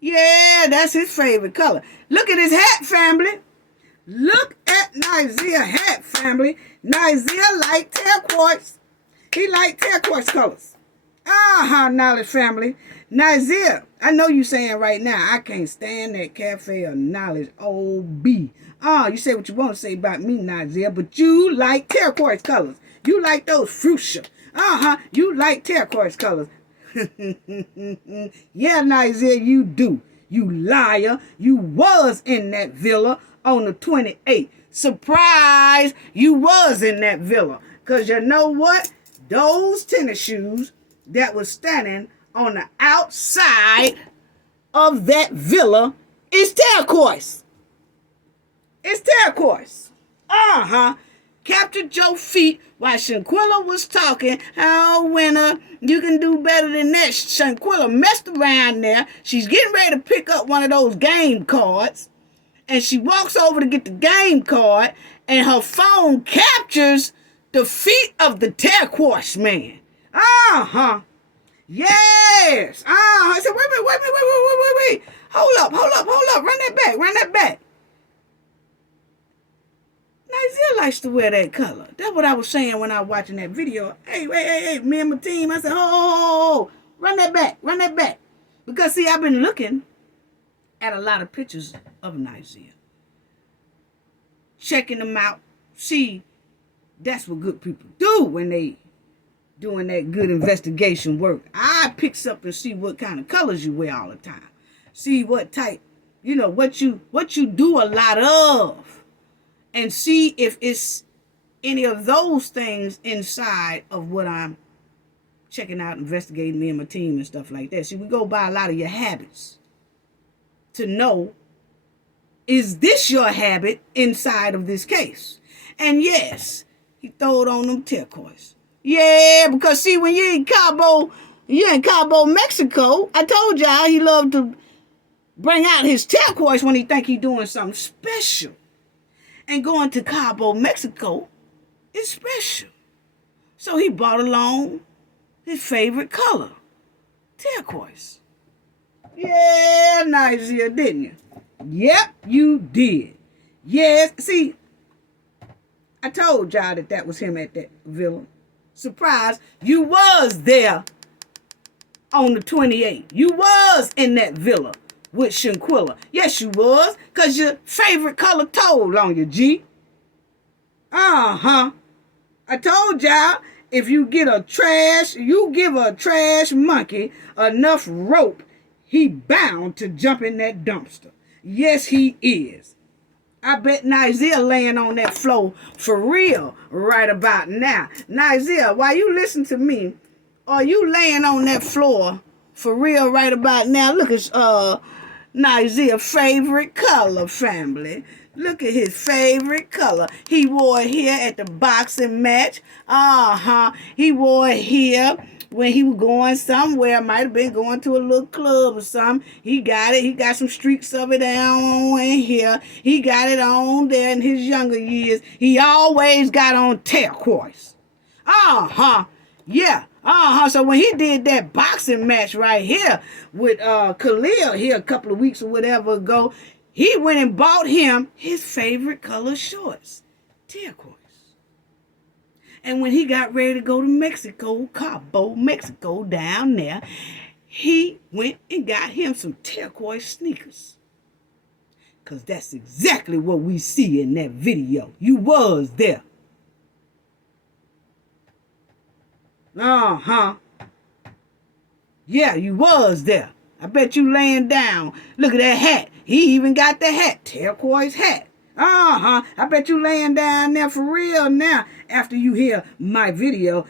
Yeah, that's his favorite color. Look at his hat, family. Look at Nazeer's hat, family. Nazeer like turquoise. He like turquoise colors. Knowledge, family. Nazeer, I know you saying right now, I can't stand that cafe of knowledge, OB. You say what you want to say about me, Nazeer, but you like turquoise colors. You like those fuchsia. You like turquoise colors. Yeah, Nazeer, you do. You liar. You was in that villa on the 28th. Surprise, you was in that villa. Because you know what? Those tennis shoes that was standing on the outside of that villa is turquoise. It's turquoise. Captured your feet while Shanquella was talking. Oh, winner, you can do better than that. Shanquella messed around there. She's getting ready to pick up one of those game cards. And she walks over to get the game card. And her phone captures the feet of the turquoise man. Yes. I said, wait. Hold up. Run that back. Nazeer likes to wear that color. That's what I was saying when I was watching that video. Hey, me and my team, I said, run that back. Because, see, I've been looking at a lot of pictures of Nazeer. Checking them out. See, that's what good people do when they doing that good investigation work. I picks up and see what kind of colors you wear all the time. See what type, what you do a lot of. And see if it's any of those things inside of what I'm checking out, investigating, me and my team and stuff like that. See, we go by a lot of your habits to know, is this your habit inside of this case? And yes, he throwed on them turquoise. Yeah, because see, when you're in Cabo, Mexico, I told y'all he loved to bring out his turquoise when he think he doing something special. And going to Cabo, Mexico is special. So he brought along his favorite color, turquoise. Yeah, Nazeer, didn't you? Yep, you did. Yes, see, I told y'all that was him at that villa. Surprise, you was there on the 28th. You was in that villa with Shanquella. Yes, you was, because your favorite color told on you, G. I told y'all, if you give a trash monkey enough rope, he bound to jump in that dumpster. Yes, he is. I bet Nazeer laying on that floor for real right about now. Nazeer, while you listen to me, are you laying on that floor for real right about now? Look at Nazeer's favorite color, family. Look at his favorite color. He wore it here at the boxing match. He wore it here when he was going somewhere. Might have been going to a little club or something. He got it. He got some streaks of it down on in here. He got it on there in his younger years. He always got on turquoise. Yeah. So when he did that boxing match right here with Khalil here a couple of weeks or whatever ago, he went and bought him his favorite color shorts, turquoise. And when he got ready to go to Mexico, Cabo, Mexico, down there, he went and got him some turquoise sneakers. Because that's exactly what we see in that video. You was there. Yeah, you was there. I bet you laying down. Look at that hat. He even got the hat. Turquoise hat. I bet you laying down there for real now after you hear my video.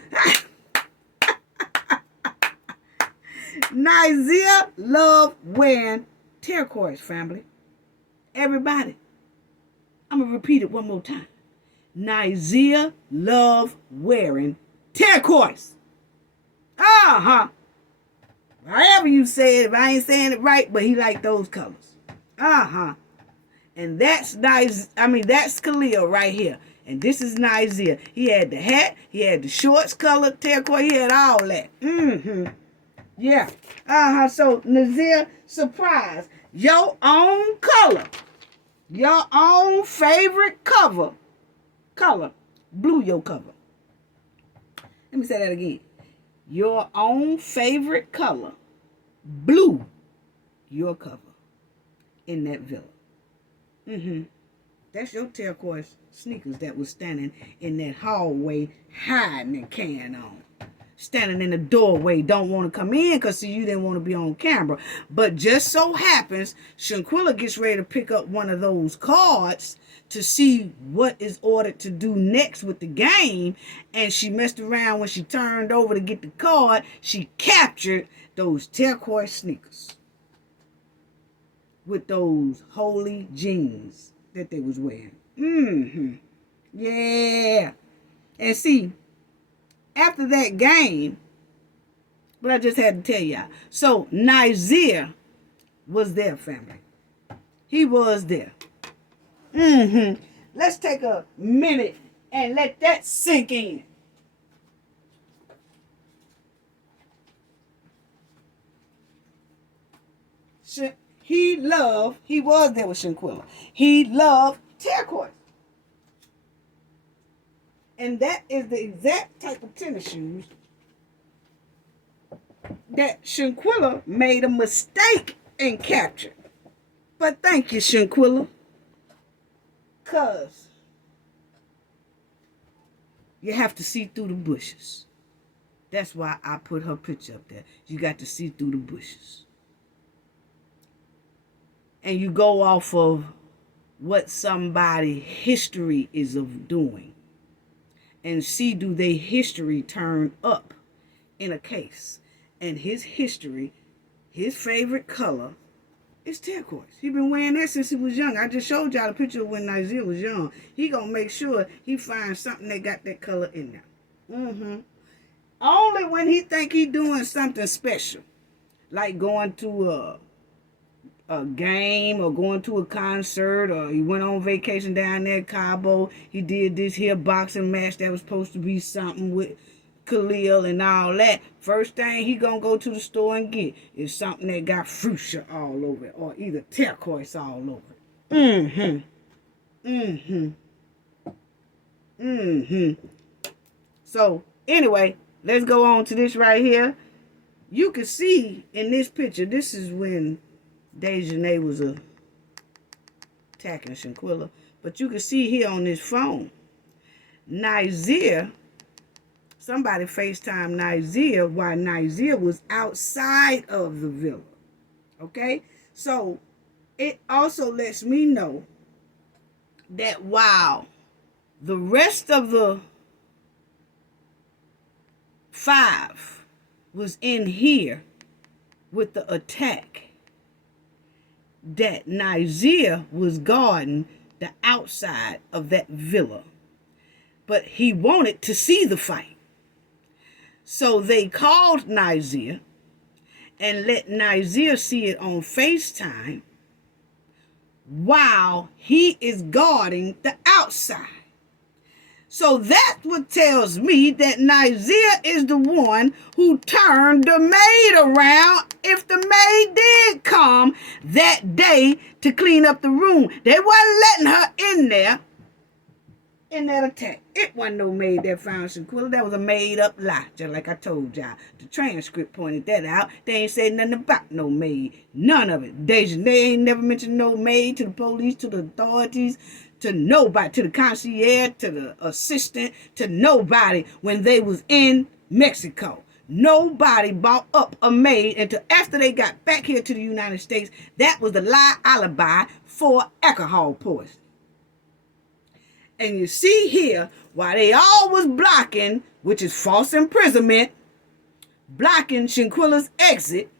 Nazeer love wearing turquoise, family. Everybody. I'm going to repeat it one more time. Nazeer love wearing turquoise. However you say it, if I ain't saying it right, but he like those colors. And that's nice. I mean, that's Khalil right here. And this is Nazeer. He had the hat. He had the shorts colored turquoise. He had all that. Yeah. So, Nazeer, surprise. Your own color. Your own favorite color. Blue your cover. Let me say that again. Your own favorite color. Blue your cover. In that villa. That's your turquoise sneakers that was standing in that hallway hiding and carrying on. Standing in the doorway, don't want to come in because see you didn't want to be on camera. But just so happens, Shanquella gets ready to pick up one of those cards to see what is ordered to do next with the game. And she messed around when she turned over to get the card. She captured those turquoise sneakers with those holy jeans that they was wearing. Yeah. And see, after that game, but I just had to tell y'all. So Nazeer was there, family. He was there. Let's take a minute and let that sink in. He was there with Shanquella. He loved turquoise. And that is the exact type of tennis shoes that Shanquella made a mistake and captured. But thank you, Shanquella. Because you have to see through the bushes. That's why I put her picture up there. You got to see through the bushes. And you go off of what somebody history is of doing. And see, do they history turn up in a case. And his history, his favorite color is turquoise. He been wearing that since he was young. I just showed y'all the picture of when Nazeer was young. He gonna make sure he finds something that got that color in there. Only when he think he doing something special. Like going to a game or going to a concert, or he went on vacation down there at Cabo. He did this here boxing match that was supposed to be something with Khalil and all that. First thing he gonna go to the store and get is something that got fuchsia all over it, or either turquoise all over it. So anyway, let's go on to this right here. You can see in this picture, this is when Dejanay was attacking Shanquella. But you can see here on this phone, Nazeer, somebody FaceTime Nazeer while Nazeer was outside of the villa. Okay? So, it also lets me know that while the rest of the 5 was in here with the attack, that Nazeer was guarding the outside of that villa. But he wanted to see the fight. So they called Nazeer and let Nazeer see it on FaceTime while he is guarding the outside. So that's what tells me that Nazeer is the one who turned the maid around if the maid did come that day to clean up the room. They wasn't letting her in there in that attack. It wasn't no maid that found Shanquella. That was a made up lie, just like I told y'all. The transcript pointed that out. They ain't said nothing about no maid. None of it. They ain't never mentioned no maid to the police, to the authorities, to nobody, to the concierge, to the assistant, to nobody when they was in Mexico. Nobody bought up a maid until after they got back here to the United States. That was the lie alibi for alcohol poisoning. And you see here, while they all was blocking, which is false imprisonment, blocking Shanquella's exit,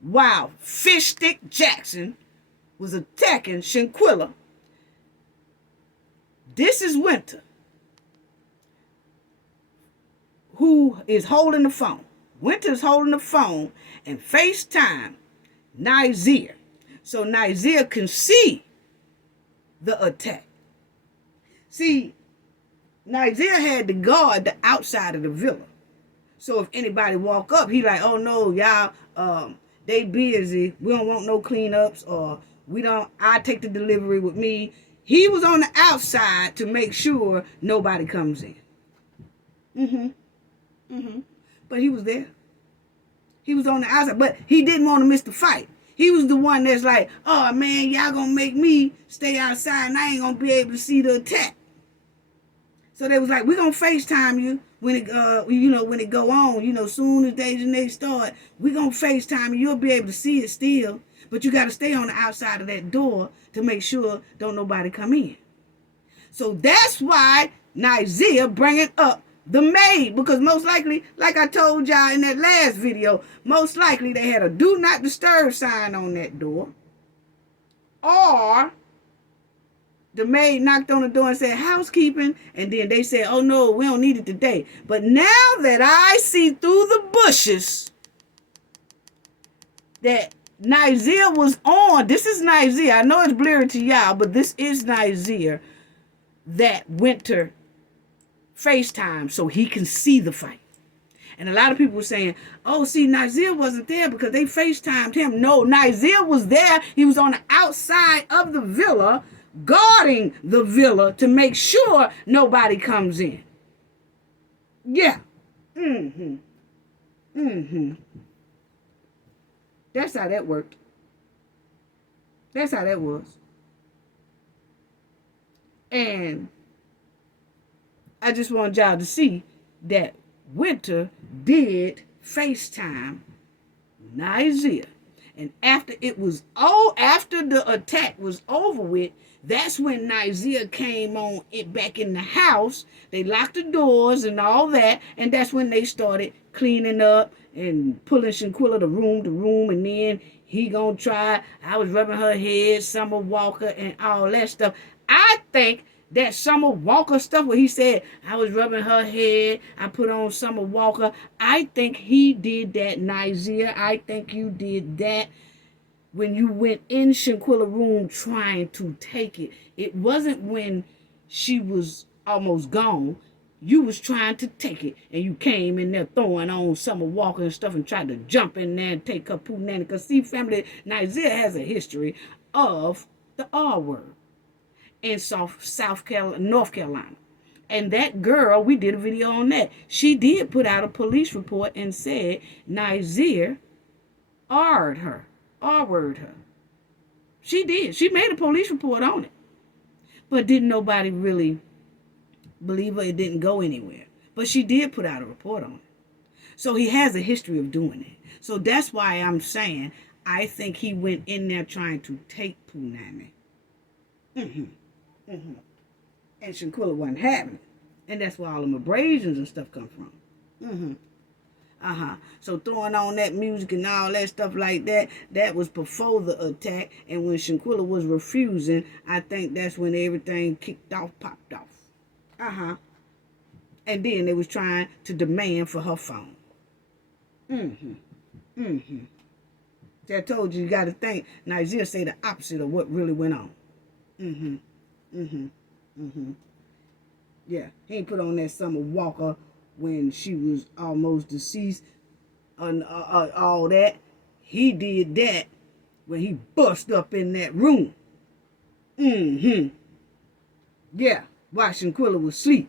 while Fish Stick Jackson was attacking Shanquella, this is Winter, who is holding the phone. Winter's holding the phone and FaceTime Nazeer. So Nazeer can see the attack. See, Nazeer had to guard the outside of the villa. So if anybody walk up, he like, oh no, y'all, they busy. We don't want no cleanups, or I take the delivery with me. He was on the outside to make sure nobody comes in. But he was there. He was on the outside, but he didn't want to miss the fight. He was the one that's like, oh man, y'all gonna make me stay outside and I ain't gonna be able to see the attack. So they was like, we're gonna FaceTime you when it when it go on, soon as they start, we're gonna FaceTime you. You'll be able to see it still, but you gotta stay on the outside of that door to make sure don't nobody come in. So that's why Nazeer bringing up the maid, because most likely, like I told y'all in that last video, most likely they had a do not disturb sign on that door, or the maid knocked on the door and said housekeeping, and then they said, oh no, we don't need it today. But now that I see through the bushes that Nazeer was on, this is Nazeer. I know it's blurry to y'all, but this is Nazeer that Winter FaceTime so he can see the fight. And a lot of people were saying, oh, see, Nazeer wasn't there because they FaceTimed him. No, Nazeer was there. He was on the outside of the villa, guarding the villa to make sure nobody comes in. Yeah. That's how that worked. That's how that was. And I just want y'all to see that Winter did FaceTime Nazeer. And after the attack was over with, that's when Nazeer came on it back in the house. They locked the doors and all that, and that's when they started cleaning up and pulling Shanquella to room, and then he gonna try. I was rubbing her head, Summer Walker, and all that stuff. I think that Summer Walker stuff where he said, I was rubbing her head, I put on Summer Walker, I think he did that, Nazeer. I think you did that when you went in Shanquella's room trying to take it. It wasn't when she was almost gone. You was trying to take it, and you came in there throwing on Summer Walker and stuff and tried to jump in there and take her poo nanny. Because see, family, Nazeer has a history of the R word in North Carolina. And that girl, we did a video on that. She did put out a police report and said Nazeer R-worded her. She did. She made a police report on it. But didn't nobody really believe her? It didn't go anywhere. But she did put out a report on it. So he has a history of doing it. So that's why I'm saying I think he went in there trying to take Punani. Mm-hmm. And Shanquella wasn't having it. And that's where all them abrasions and stuff come from. Mm-hmm. So throwing on that music and all that stuff like that, that was before the attack. And when Shanquella was refusing, I think that's when everything kicked off, popped off. And then they was trying to demand for her phone. See, I told you, you got to think. Nazeer say the opposite of what really went on. Yeah, he ain't put on that Summer Walker when she was almost deceased and all that. He did that when he bust up in that room. Yeah, while Shanquella was asleep.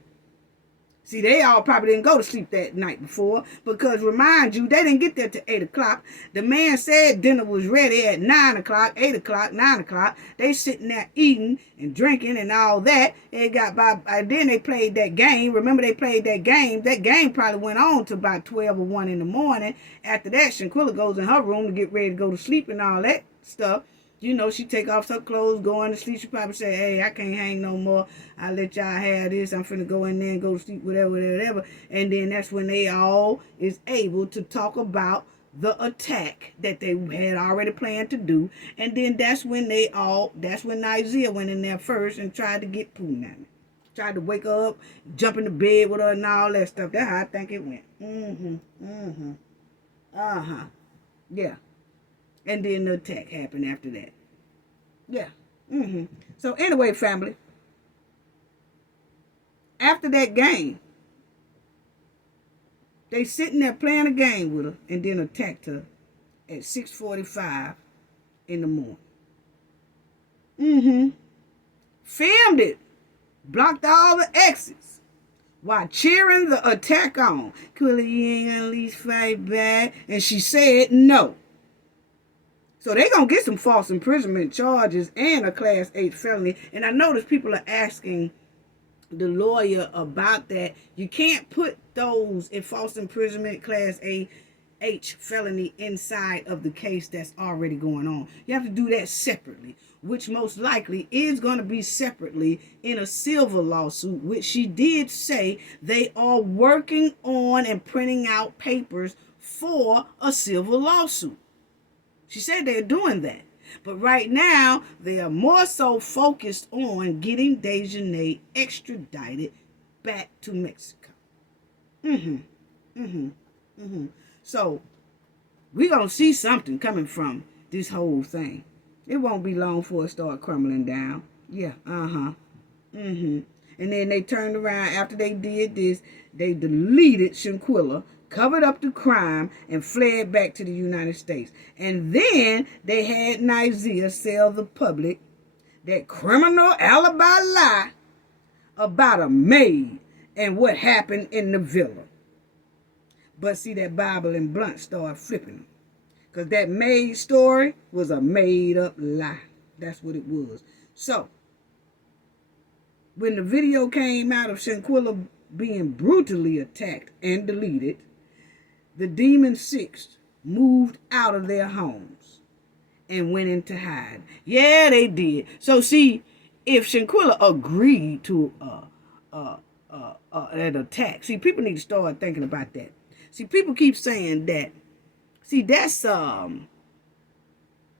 See, they all probably didn't go to sleep that night before because, remind you, they didn't get there till 8 o'clock. The man said dinner was ready at 9 o'clock, 8 o'clock, 9 o'clock. They sitting there eating and drinking and all that. They got then they played that game. Remember, they played that game. That game probably went on to about 12 or 1 in the morning. After that, Shanquella goes in her room to get ready to go to sleep and all that stuff. You know, she take off her clothes, going to sleep. She probably say, hey, I can't hang no more. I'll let y'all have this. I'm finna go in there and go to sleep, whatever. And then that's when they all is able to talk about the attack that they had already planned to do. And then that's when Nazeer went in there first and tried to get Poonami. Tried to wake her up, jump in the bed with her and all that stuff. That's how I think it went. Yeah. And then the attack happened after that. Yeah. So anyway, family. After that game, they sitting there playing a game with her and then attacked her at 6:45 in the morning. Filmed it. Blocked all the exits while cheering the attack on. Quilla, you ain't gonna at least fight back. And she said no. So they going to get some false imprisonment charges and a Class H felony. And I notice people are asking the lawyer about that. You can't put those in false imprisonment, Class H felony inside of the case that's already going on. You have to do that separately, which most likely is going to be separately in a civil lawsuit, which she did say they are working on and printing out papers for a civil lawsuit. She said they're doing that. But right now, they are more so focused on getting Dejanay extradited back to Mexico. So, we're going to see something coming from this whole thing. It won't be long before it start crumbling down. Yeah, And then they turned around after they did this. They deleted Shanquella, covered up the crime, and fled back to the United States. And then they had Nazeer sell the public that criminal alibi lie about a maid and what happened in the villa. But see, that Bible and Blunt started flipping them. Because that maid story was a made-up lie. That's what it was. So, when the video came out of Shanquella being brutally attacked and deleted, the Demon Six moved out of their homes and went into hide. Yeah, they did. So see, if Shanquella agreed to an attack, see, people need to start thinking about that. See, people keep saying that. See, that's the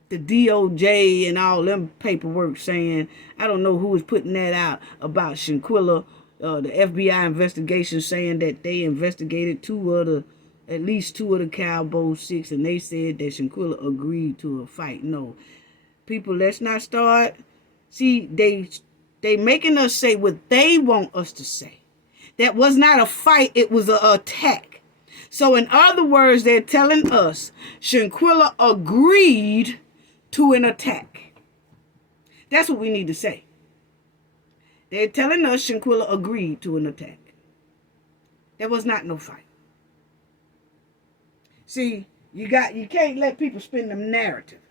DOJ and all them paperwork saying, I don't know who was putting that out about Shanquella, the FBI investigation saying that they investigated at least two of the Cabo Six, and they said that Shanquella agreed to a fight. No. People, let's not start. See, they making us say what they want us to say. That was not a fight, it was an attack. So in other words, they're telling us Shanquella agreed to an attack. That's what we need to say. They're telling us Shanquella agreed to an attack. There was not no fight. See, you can't let people spin the narrative.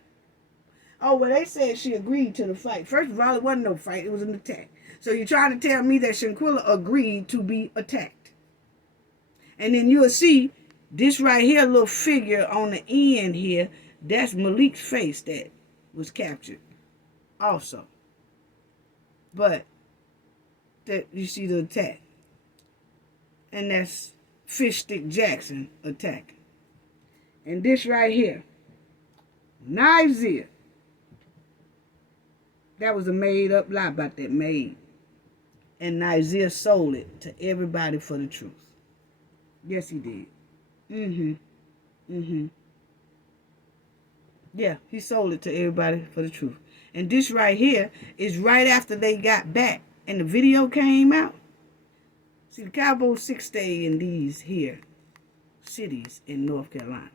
Oh, well, they said she agreed to the fight. First of all, it wasn't no fight. It was an attack. So you're trying to tell me that Shanquella agreed to be attacked. And then you'll see this right here, little figure on the end here, that's Malik's face that was captured also. But that you see the attack. And that's Fish Stick Jackson attacking. And this right here, Nazeer. That was a made up lie about that maid. And Nazeer sold it to everybody for the truth. Yes, he did. Yeah, he sold it to everybody for the truth. And this right here is right after they got back and the video came out. See, the Cabo 6 stay in these here cities in North Carolina,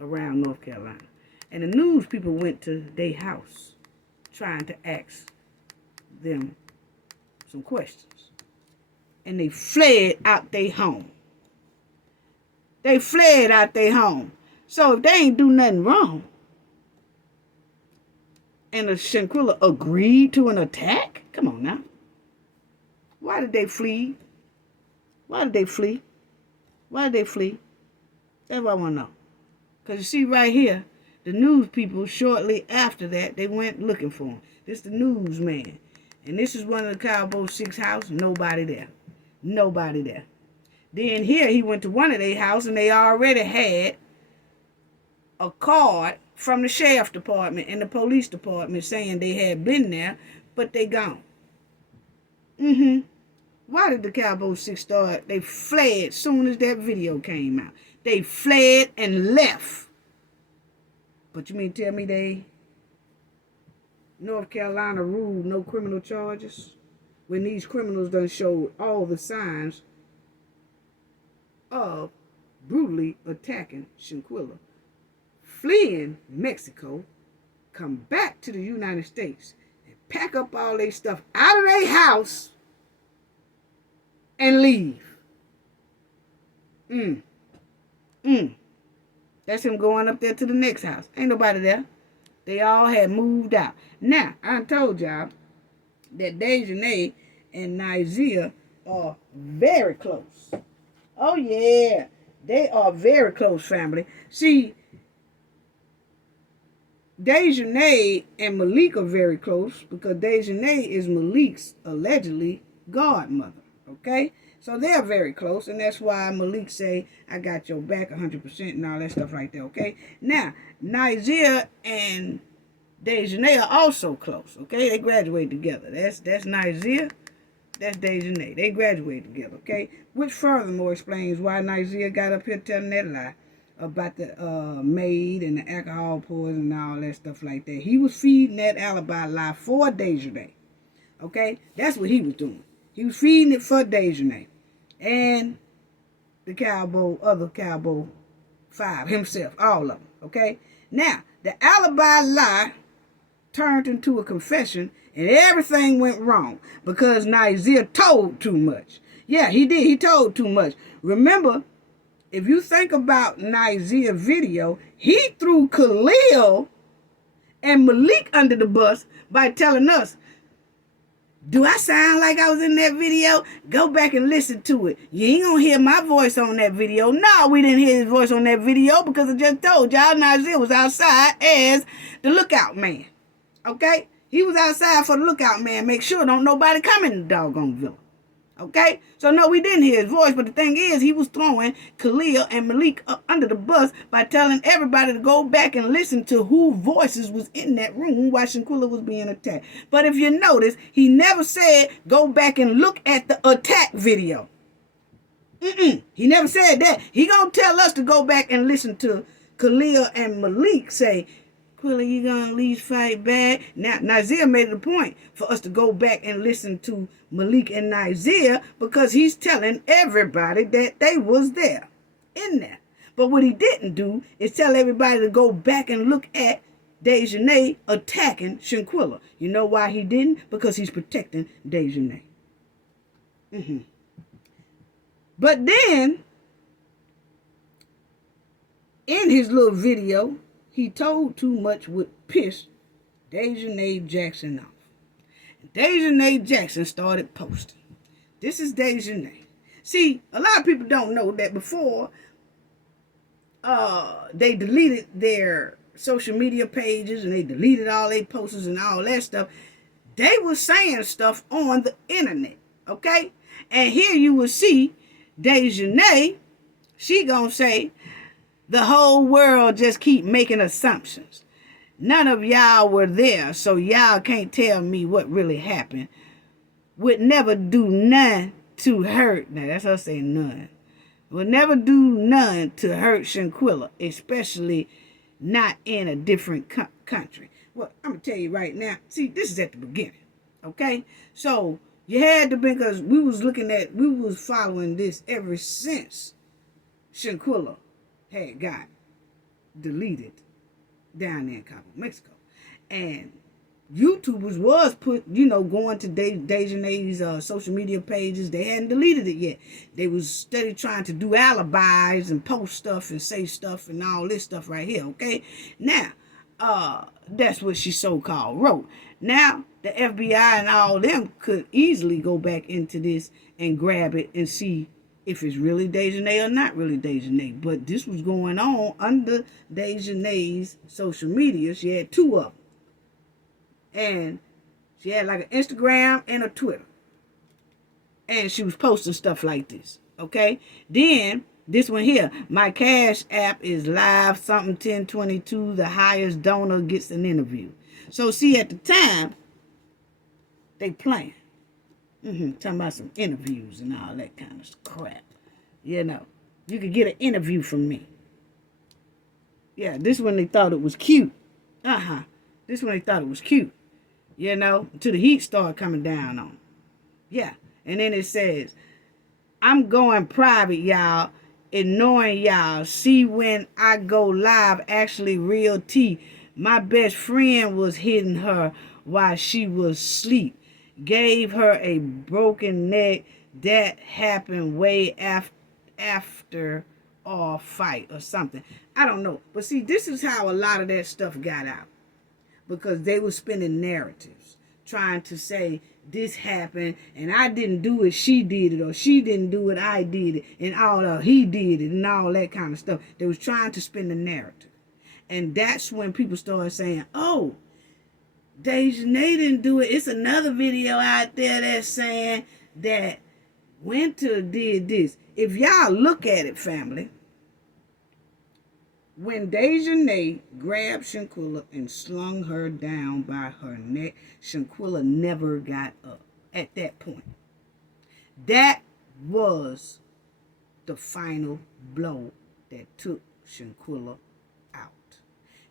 around North Carolina. And the news people went to their house trying to ask them some questions. And they fled out their home. They fled out their home. So if they ain't do nothing wrong, and the Shanquella agreed to an attack, come on now. Why did they flee? Why did they flee? Why did they flee? That's what I want to know. Because you see right here, the news people, shortly after that, they went looking for him. This is the newsman. And this is one of the Cabo 6 house. Nobody there. Nobody there. Then here he went to one of their house and they already had a card from the sheriff department and the police department saying they had been there, but they gone. Why did the Cabo 6 start? They fled soon as that video came out. They fled and left. But you mean tell me North Carolina ruled no criminal charges? When these criminals done showed all the signs of brutally attacking Shanquella, fleeing Mexico, come back to the United States, and pack up all their stuff out of their house and leave. That's him going up there to the next house. Ain't nobody there. They all had moved out. Now, I told y'all that Dejanay and Nazeer are very close. Oh, yeah. They are very close family. See, Dejanay and Malik are very close because Dejanay is Malik's allegedly godmother. Okay? So they're very close, and that's why Malik say, I got your back 100% and all that stuff right there, okay? Now, Nazeer and Dejanay are also close, okay? They graduated together. That's Nazeer, that's Dejanay. They graduated together, okay? Which furthermore explains why Nazeer got up here telling that lie about the maid and the alcohol poison and all that stuff like that. He was feeding that alibi lie for Dejanay, okay? That's what he was doing. He was feeding it for Dejanay and the other Cabo 5 himself, all of them, okay? Now, the alibi lie turned into a confession and everything went wrong because Nazeer told too much. Yeah, he did. He told too much. Remember, if you think about Nazeer's video, he threw Khalil and Malik under the bus by telling us, do I sound like I was in that video? Go back and listen to it. You ain't gonna hear my voice on that video. No, we didn't hear his voice on that video because I just told y'all Nazeer was outside as the lookout man. Okay? He was outside for the lookout man. Make sure don't nobody come in the doggone villa. Okay? So no, we didn't hear his voice, but the thing is, he was throwing Khalil and Malik up under the bus by telling everybody to go back and listen to who voices was in that room while Shanquella was being attacked. But if you notice, he never said, go back and look at the attack video. He never said that. He gonna tell us to go back and listen to Khalil and Malik say, Quilla, you gonna at least fight back? Now, Nazeer made it a point for us to go back and listen to Malik and Nazeer because he's telling everybody that they was there, in there. But what he didn't do is tell everybody to go back and look at Dejanay attacking Shanquella. You know why he didn't? Because he's protecting Dejanay. But then, in his little video, he told too much would piss Dejanay Jackson off. Dejanay Jackson started posting. This is Dejanay. See, a lot of people don't know that before they deleted their social media pages and they deleted all their posters and all that stuff, They were saying stuff on the internet, okay? And here you will see Dejanay, she gonna say, the whole world just keep making assumptions. None of y'all were there, so y'all can't tell me what really happened. Would never do none to hurt. Now that's her saying none. Would never do none to hurt Shanquella, especially not in a different country. Well, I'm going to tell you right now. See, this is at the beginning. Okay? So, you had to, because we was following this ever since Shanquella had got deleted down there in Cabo, Mexico. And YouTubers was going to Dejanay's social media pages. They hadn't deleted it yet. They was steady trying to do alibis and post stuff and say stuff and all this stuff right here, okay? Now, that's what she so-called wrote. Now, the FBI and all them could easily go back into this and grab it and see if it's really Dejanay or not really Dejanay. But this was going on under Dejanay's social media. She had two of them. And she had like an Instagram and a Twitter. And she was posting stuff like this. Okay? Then, this one here. My Cash App is live something 1022. The highest donor gets an interview. So, see, at the time, they playing. Talking about some interviews and all that kind of crap. You know. You could get an interview from me. Yeah, this one they thought it was cute. This one they thought it was cute. You know, till the heat started coming down on. Yeah. And then it says, I'm going private, y'all. Ignoring y'all. See when I go live, actually real tea. My best friend was hitting her while she was asleep. Gave her a broken neck. That happened way after our fight or something. I don't know. But see, this is how a lot of that stuff got out. Because they were spinning narratives, trying to say this happened and I didn't do it, she did it, or she didn't do it, I did it, and he did it, and all that kind of stuff. They was trying to spin the narrative. And that's when people started saying, oh, Dejanay didn't do it. It's another video out there that's saying that Winter did this. If y'all look at it, family, when Dejanay grabbed Shanquella and slung her down by her neck, Shanquella never got up at that point. That was the final blow that took Shanquella out.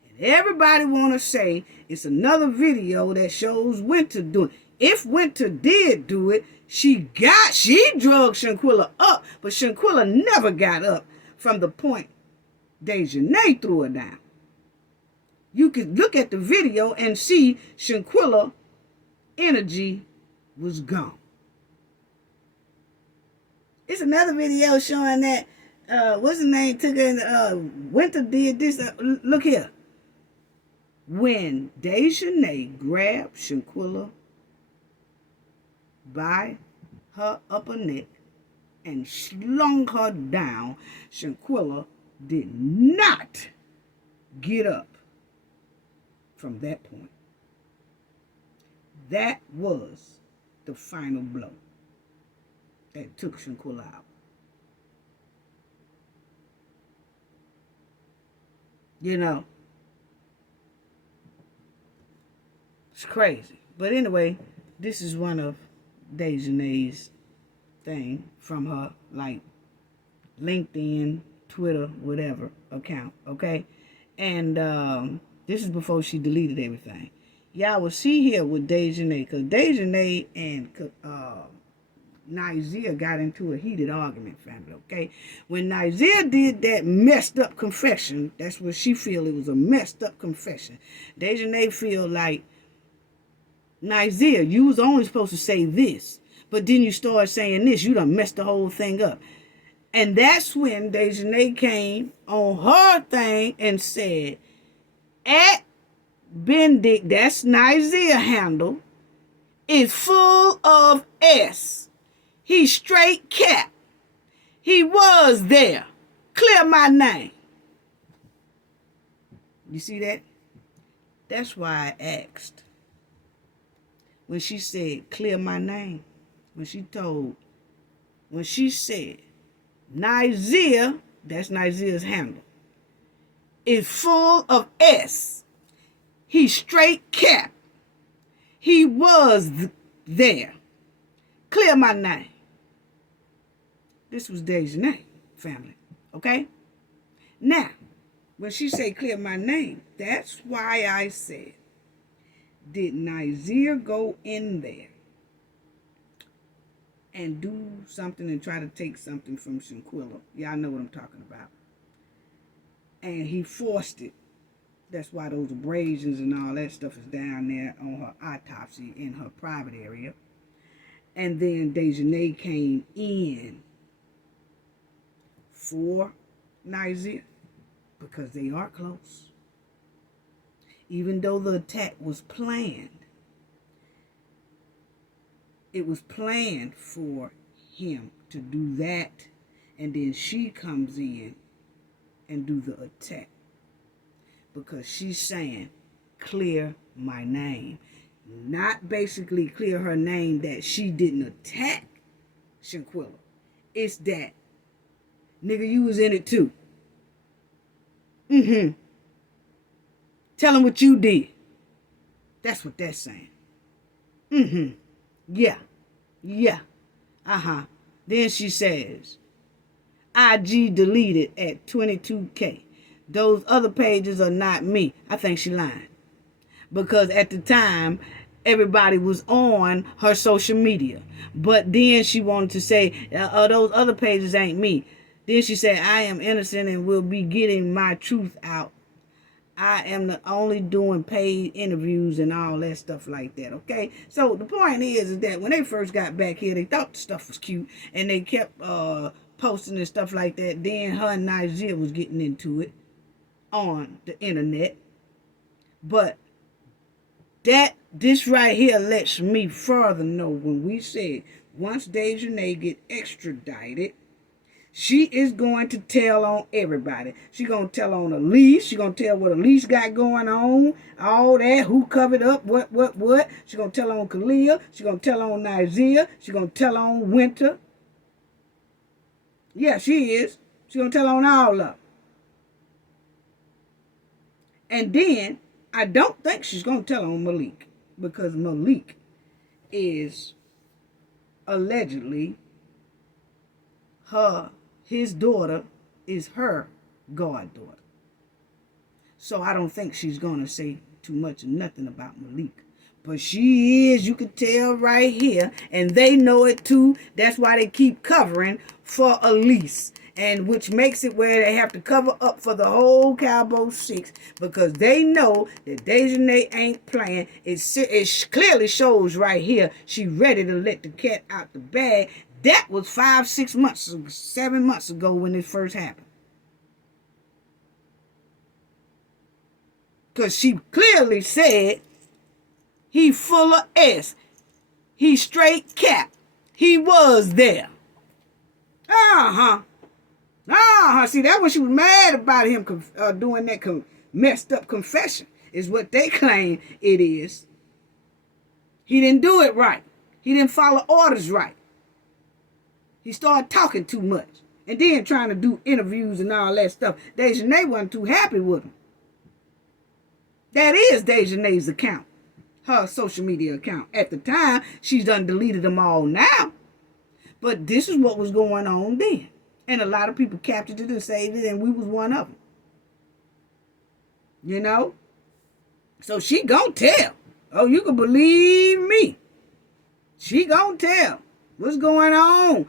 And everybody want to say it's another video that shows Winter doing it. If Winter did do it, she drugged Shanquella up, but Shanquella never got up from the point Dejanay threw her down. You could look at the video and see Shanquella energy was gone. It's another video showing that what's his name took her Winter did this. Look here. When Dejanay grabbed Shanquella by her upper neck and slung her down, Shanquella did not get up from that point. That was the final blow that took Shanquella out. You know, it's crazy. But anyway, this is one of Dejanay's thing from her, like, LinkedIn, Twitter, whatever account, okay? And this is before she deleted everything. Y'all will see here with Dejanay, because Dejanay and Nazeer got into a heated argument, family, okay? When Nazeer did that messed up confession, that's what she feel, it was a messed up confession. Dejanay feel like, Nazeer, you was only supposed to say this, but then you started saying this, you done messed the whole thing up. And that's when Dejanay came on her thing and said, at Bendick, that's Nazeer handle, is full of S. He straight cap. He was there. Clear my name. You see that? That's why I asked, when she said, clear my name. When she said, Nazeer, that's Nazeer's handle, is full of S. He straight cap. He was there. Clear my name. This was Dejanay, family. Okay? Now, when she say clear my name, that's why I said, did Nazeer go in there and do something and try to take something from Shanquella? Y'all know what I'm talking about. And he forced it. That's why those abrasions and all that stuff is down there on her autopsy in her private area. And then Dejanay came in for Nazeer because they are close. Even though the attack was planned, it was planned for him to do that, and then she comes in and do the attack because she's saying, clear my name. Not basically clear her name that she didn't attack Shanquella. It's that, nigga, you was in it too. Tell him what you did. That's what that's saying. Yeah. Then she says, IG deleted at 22K. Those other pages are not me. I think she lying. Because at the time, everybody was on her social media. But then she wanted to say, those other pages ain't me. Then she said, I am innocent and will be getting my truth out. I am the only doing paid interviews and all that stuff like that, okay? So the point is that when they first got back here, they thought the stuff was cute, and they kept posting and stuff like that. Then her and Nazeer was getting into it on the internet. But this right here lets me further know when we said once Dejanay get extradited, she is going to tell on everybody. She going to tell on Elise. She going to tell what Elise got going on. All that. Who covered up what. She going to tell on Kalia. She going to tell on Nazeer. She going to tell on Winter. Yeah, she is. She going to tell on all of them. And then, I don't think she's going to tell on Malik. Because Malik is allegedly his daughter is her goddaughter. So I don't think she's going to say too much or nothing about Malik. But she is, you can tell right here, and they know it too. That's why they keep covering for Elise. And which makes it where they have to cover up for the whole Cabo 6 because they know that Dejanay ain't playing. It clearly shows right here she ready to let the cat out the bag. That was 5-6 months, 7 months ago when it first happened. Because she clearly said he full of S. He straight cap. He was there. See, that's when she was mad about him doing that messed up confession, is what they claim it is. He didn't do it right. He didn't follow orders right. He started talking too much. And then trying to do interviews and all that stuff. Dejanay wasn't too happy with him. That is Dejanay's account. Her social media account. At the time, she's done deleted them all now. But this is what was going on then. And a lot of people captured it and saved it, and we was one of them. You know? So she gonna tell. Oh, you can believe me. She gonna tell. What's going on?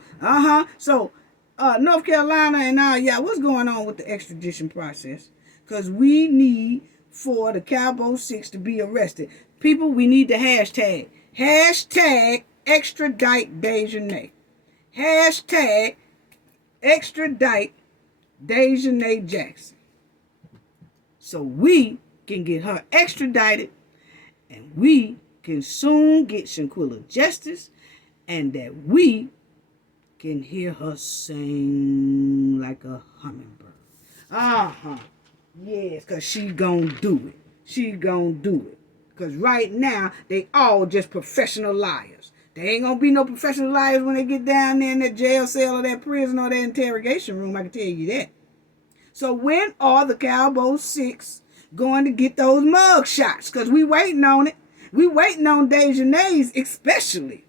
So, North Carolina and what's going on with the extradition process? Because we need for the Cabo 6 to be arrested. People, we need the hashtag. Hashtag extradite Dejanay. Hashtag extradite Dejanay Jackson. So we can get her extradited and we can soon get Shanquella justice and that we can hear her sing like a hummingbird. Yes, because she gonna do it. She gonna do it. Because right now, they all just professional liars. They ain't going to be no professional liars when they get down there in that jail cell or that prison or that interrogation room. I can tell you that. So when are the Cabo 6 going to get those mug shots? Because we waiting on it. We waiting on Dejanay's especially.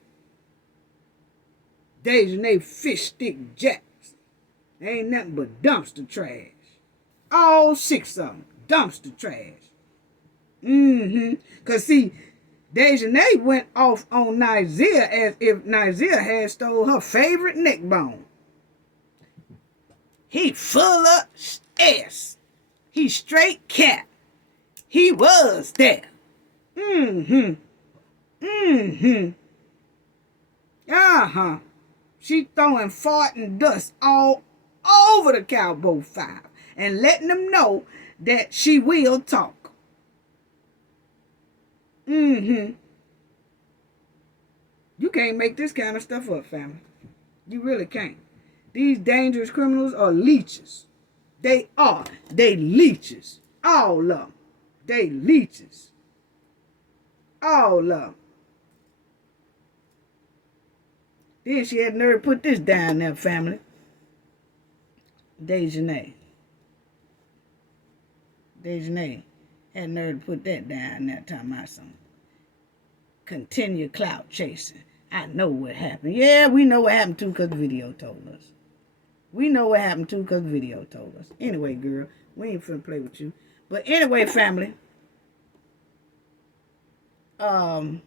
Dejanay fish stick jacks. They ain't nothing but dumpster trash. All 6 of them. Dumpster trash. Because see, Dejanay went off on Nazeer as if Nazeer had stole her favorite neck bone. He full of ass. He straight cat. He was there. She throwing fart and dust all over the Cabo 5 and letting them know that she will talk. You can't make this kind of stuff up, family. You really can't. These dangerous criminals are leeches. They are. They leeches. All of them. They leeches. All of them. Then she had nerve to put this down there, family. Dejanay had nerve to put that down there, talking about some continue clout chasing. I know what happened. Yeah, we know what happened too because the video told us. We know what happened too because the video told us. Anyway, girl, we ain't finna play with you. But anyway, family. The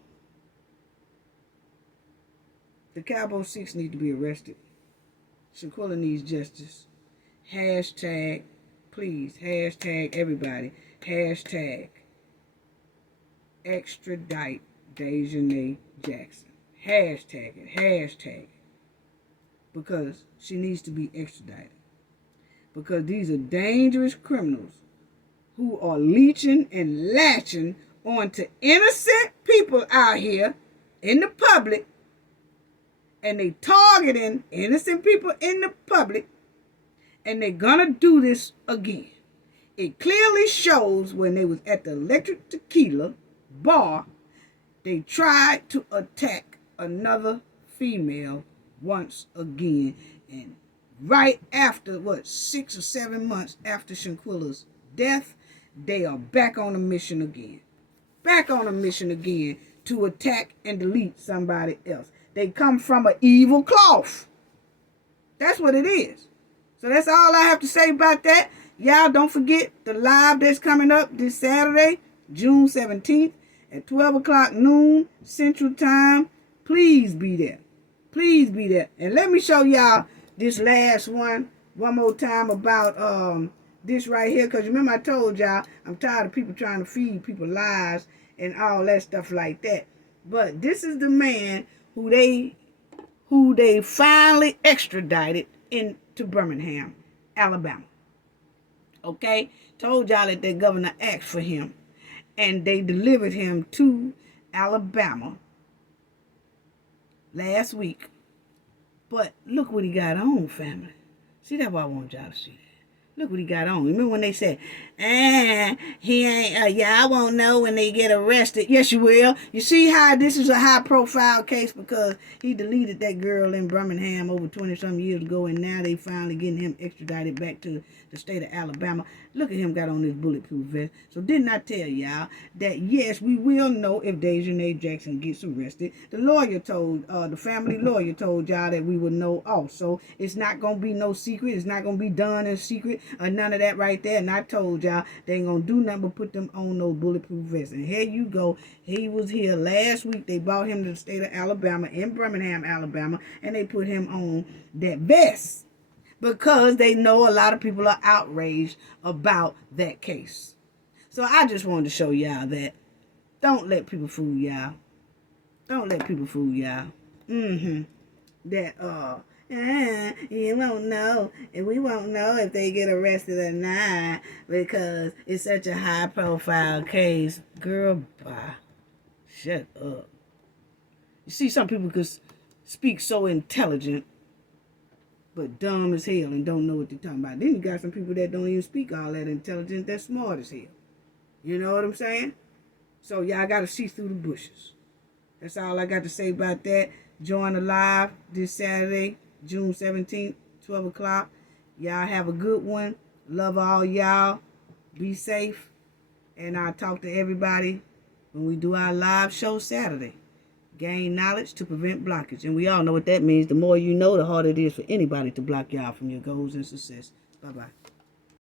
Cabo 6 need to be arrested. Shanquella needs justice. Hashtag, please, hashtag everybody. Hashtag extradite Dejanay Jackson. Hashtag it. Hashtag it. Because she needs to be extradited. Because these are dangerous criminals who are leeching and latching onto innocent people out here in the public. And they targeting innocent people in the public. And they're gonna do this again. It clearly shows when they was at the Electric Tequila bar, they tried to attack another female once again. And right after, 6 or 7 months after Shanquella's death, they are back on a mission again. Back on a mission again to attack and delete somebody else. They come from an evil cloth. That's what it is. So that's all I have to say about that. Y'all don't forget the live that's coming up this Saturday, June 17th at 12 o'clock noon Central Time. Please be there. Please be there. And let me show y'all this last one more time about this right here. Because remember I told y'all I'm tired of people trying to feed people lies and all that stuff like that. But this is the man who they finally extradited into Birmingham, Alabama. Okay? Told y'all that the governor asked for him. And they delivered him to Alabama last week. But look what he got on, family. See, that's why I want y'all to see that. Look what he got on. Remember when they said, he ain't, y'all won't know when they get arrested. Yes, you will. You see how this is a high-profile case because he deleted that girl in Birmingham over 20-some years ago, and now they finally getting him extradited back to the state of Alabama. Look at him got on this bulletproof vest. So didn't I tell y'all that, yes, we will know if Dejanay Jackson gets arrested. The lawyer told, the family lawyer told y'all that we would know also. It's not going to be no secret. It's not going to be done in secret. None of that right there. And I told y'all they ain't gonna do nothing but put them on those bulletproof vests. And here you go. He was here last week. They brought him to the state of Alabama, in Birmingham, Alabama, and they put him on that vest because they know a lot of people are outraged about that case. So I just wanted to show y'all that. Don't let people fool y'all. Don't let people fool y'all. That you won't know, and we won't know if they get arrested or not because it's such a high-profile case. Girl, bye. Shut up. You see, some people could speak so intelligent, but dumb as hell and don't know what they're talking about. Then you got some people that don't even speak all that intelligent, that's smart as hell. You know what I'm saying? So y'all got to see through the bushes. That's all I got to say about that. Join the live this Saturday, June 17th, 12 o'clock. Y'all have a good one. Love all y'all. Be safe. And I'll talk to everybody when we do our live show Saturday. Gain knowledge to prevent blockage. And we all know what that means. The more you know, the harder it is for anybody to block y'all from your goals and success. Bye-bye.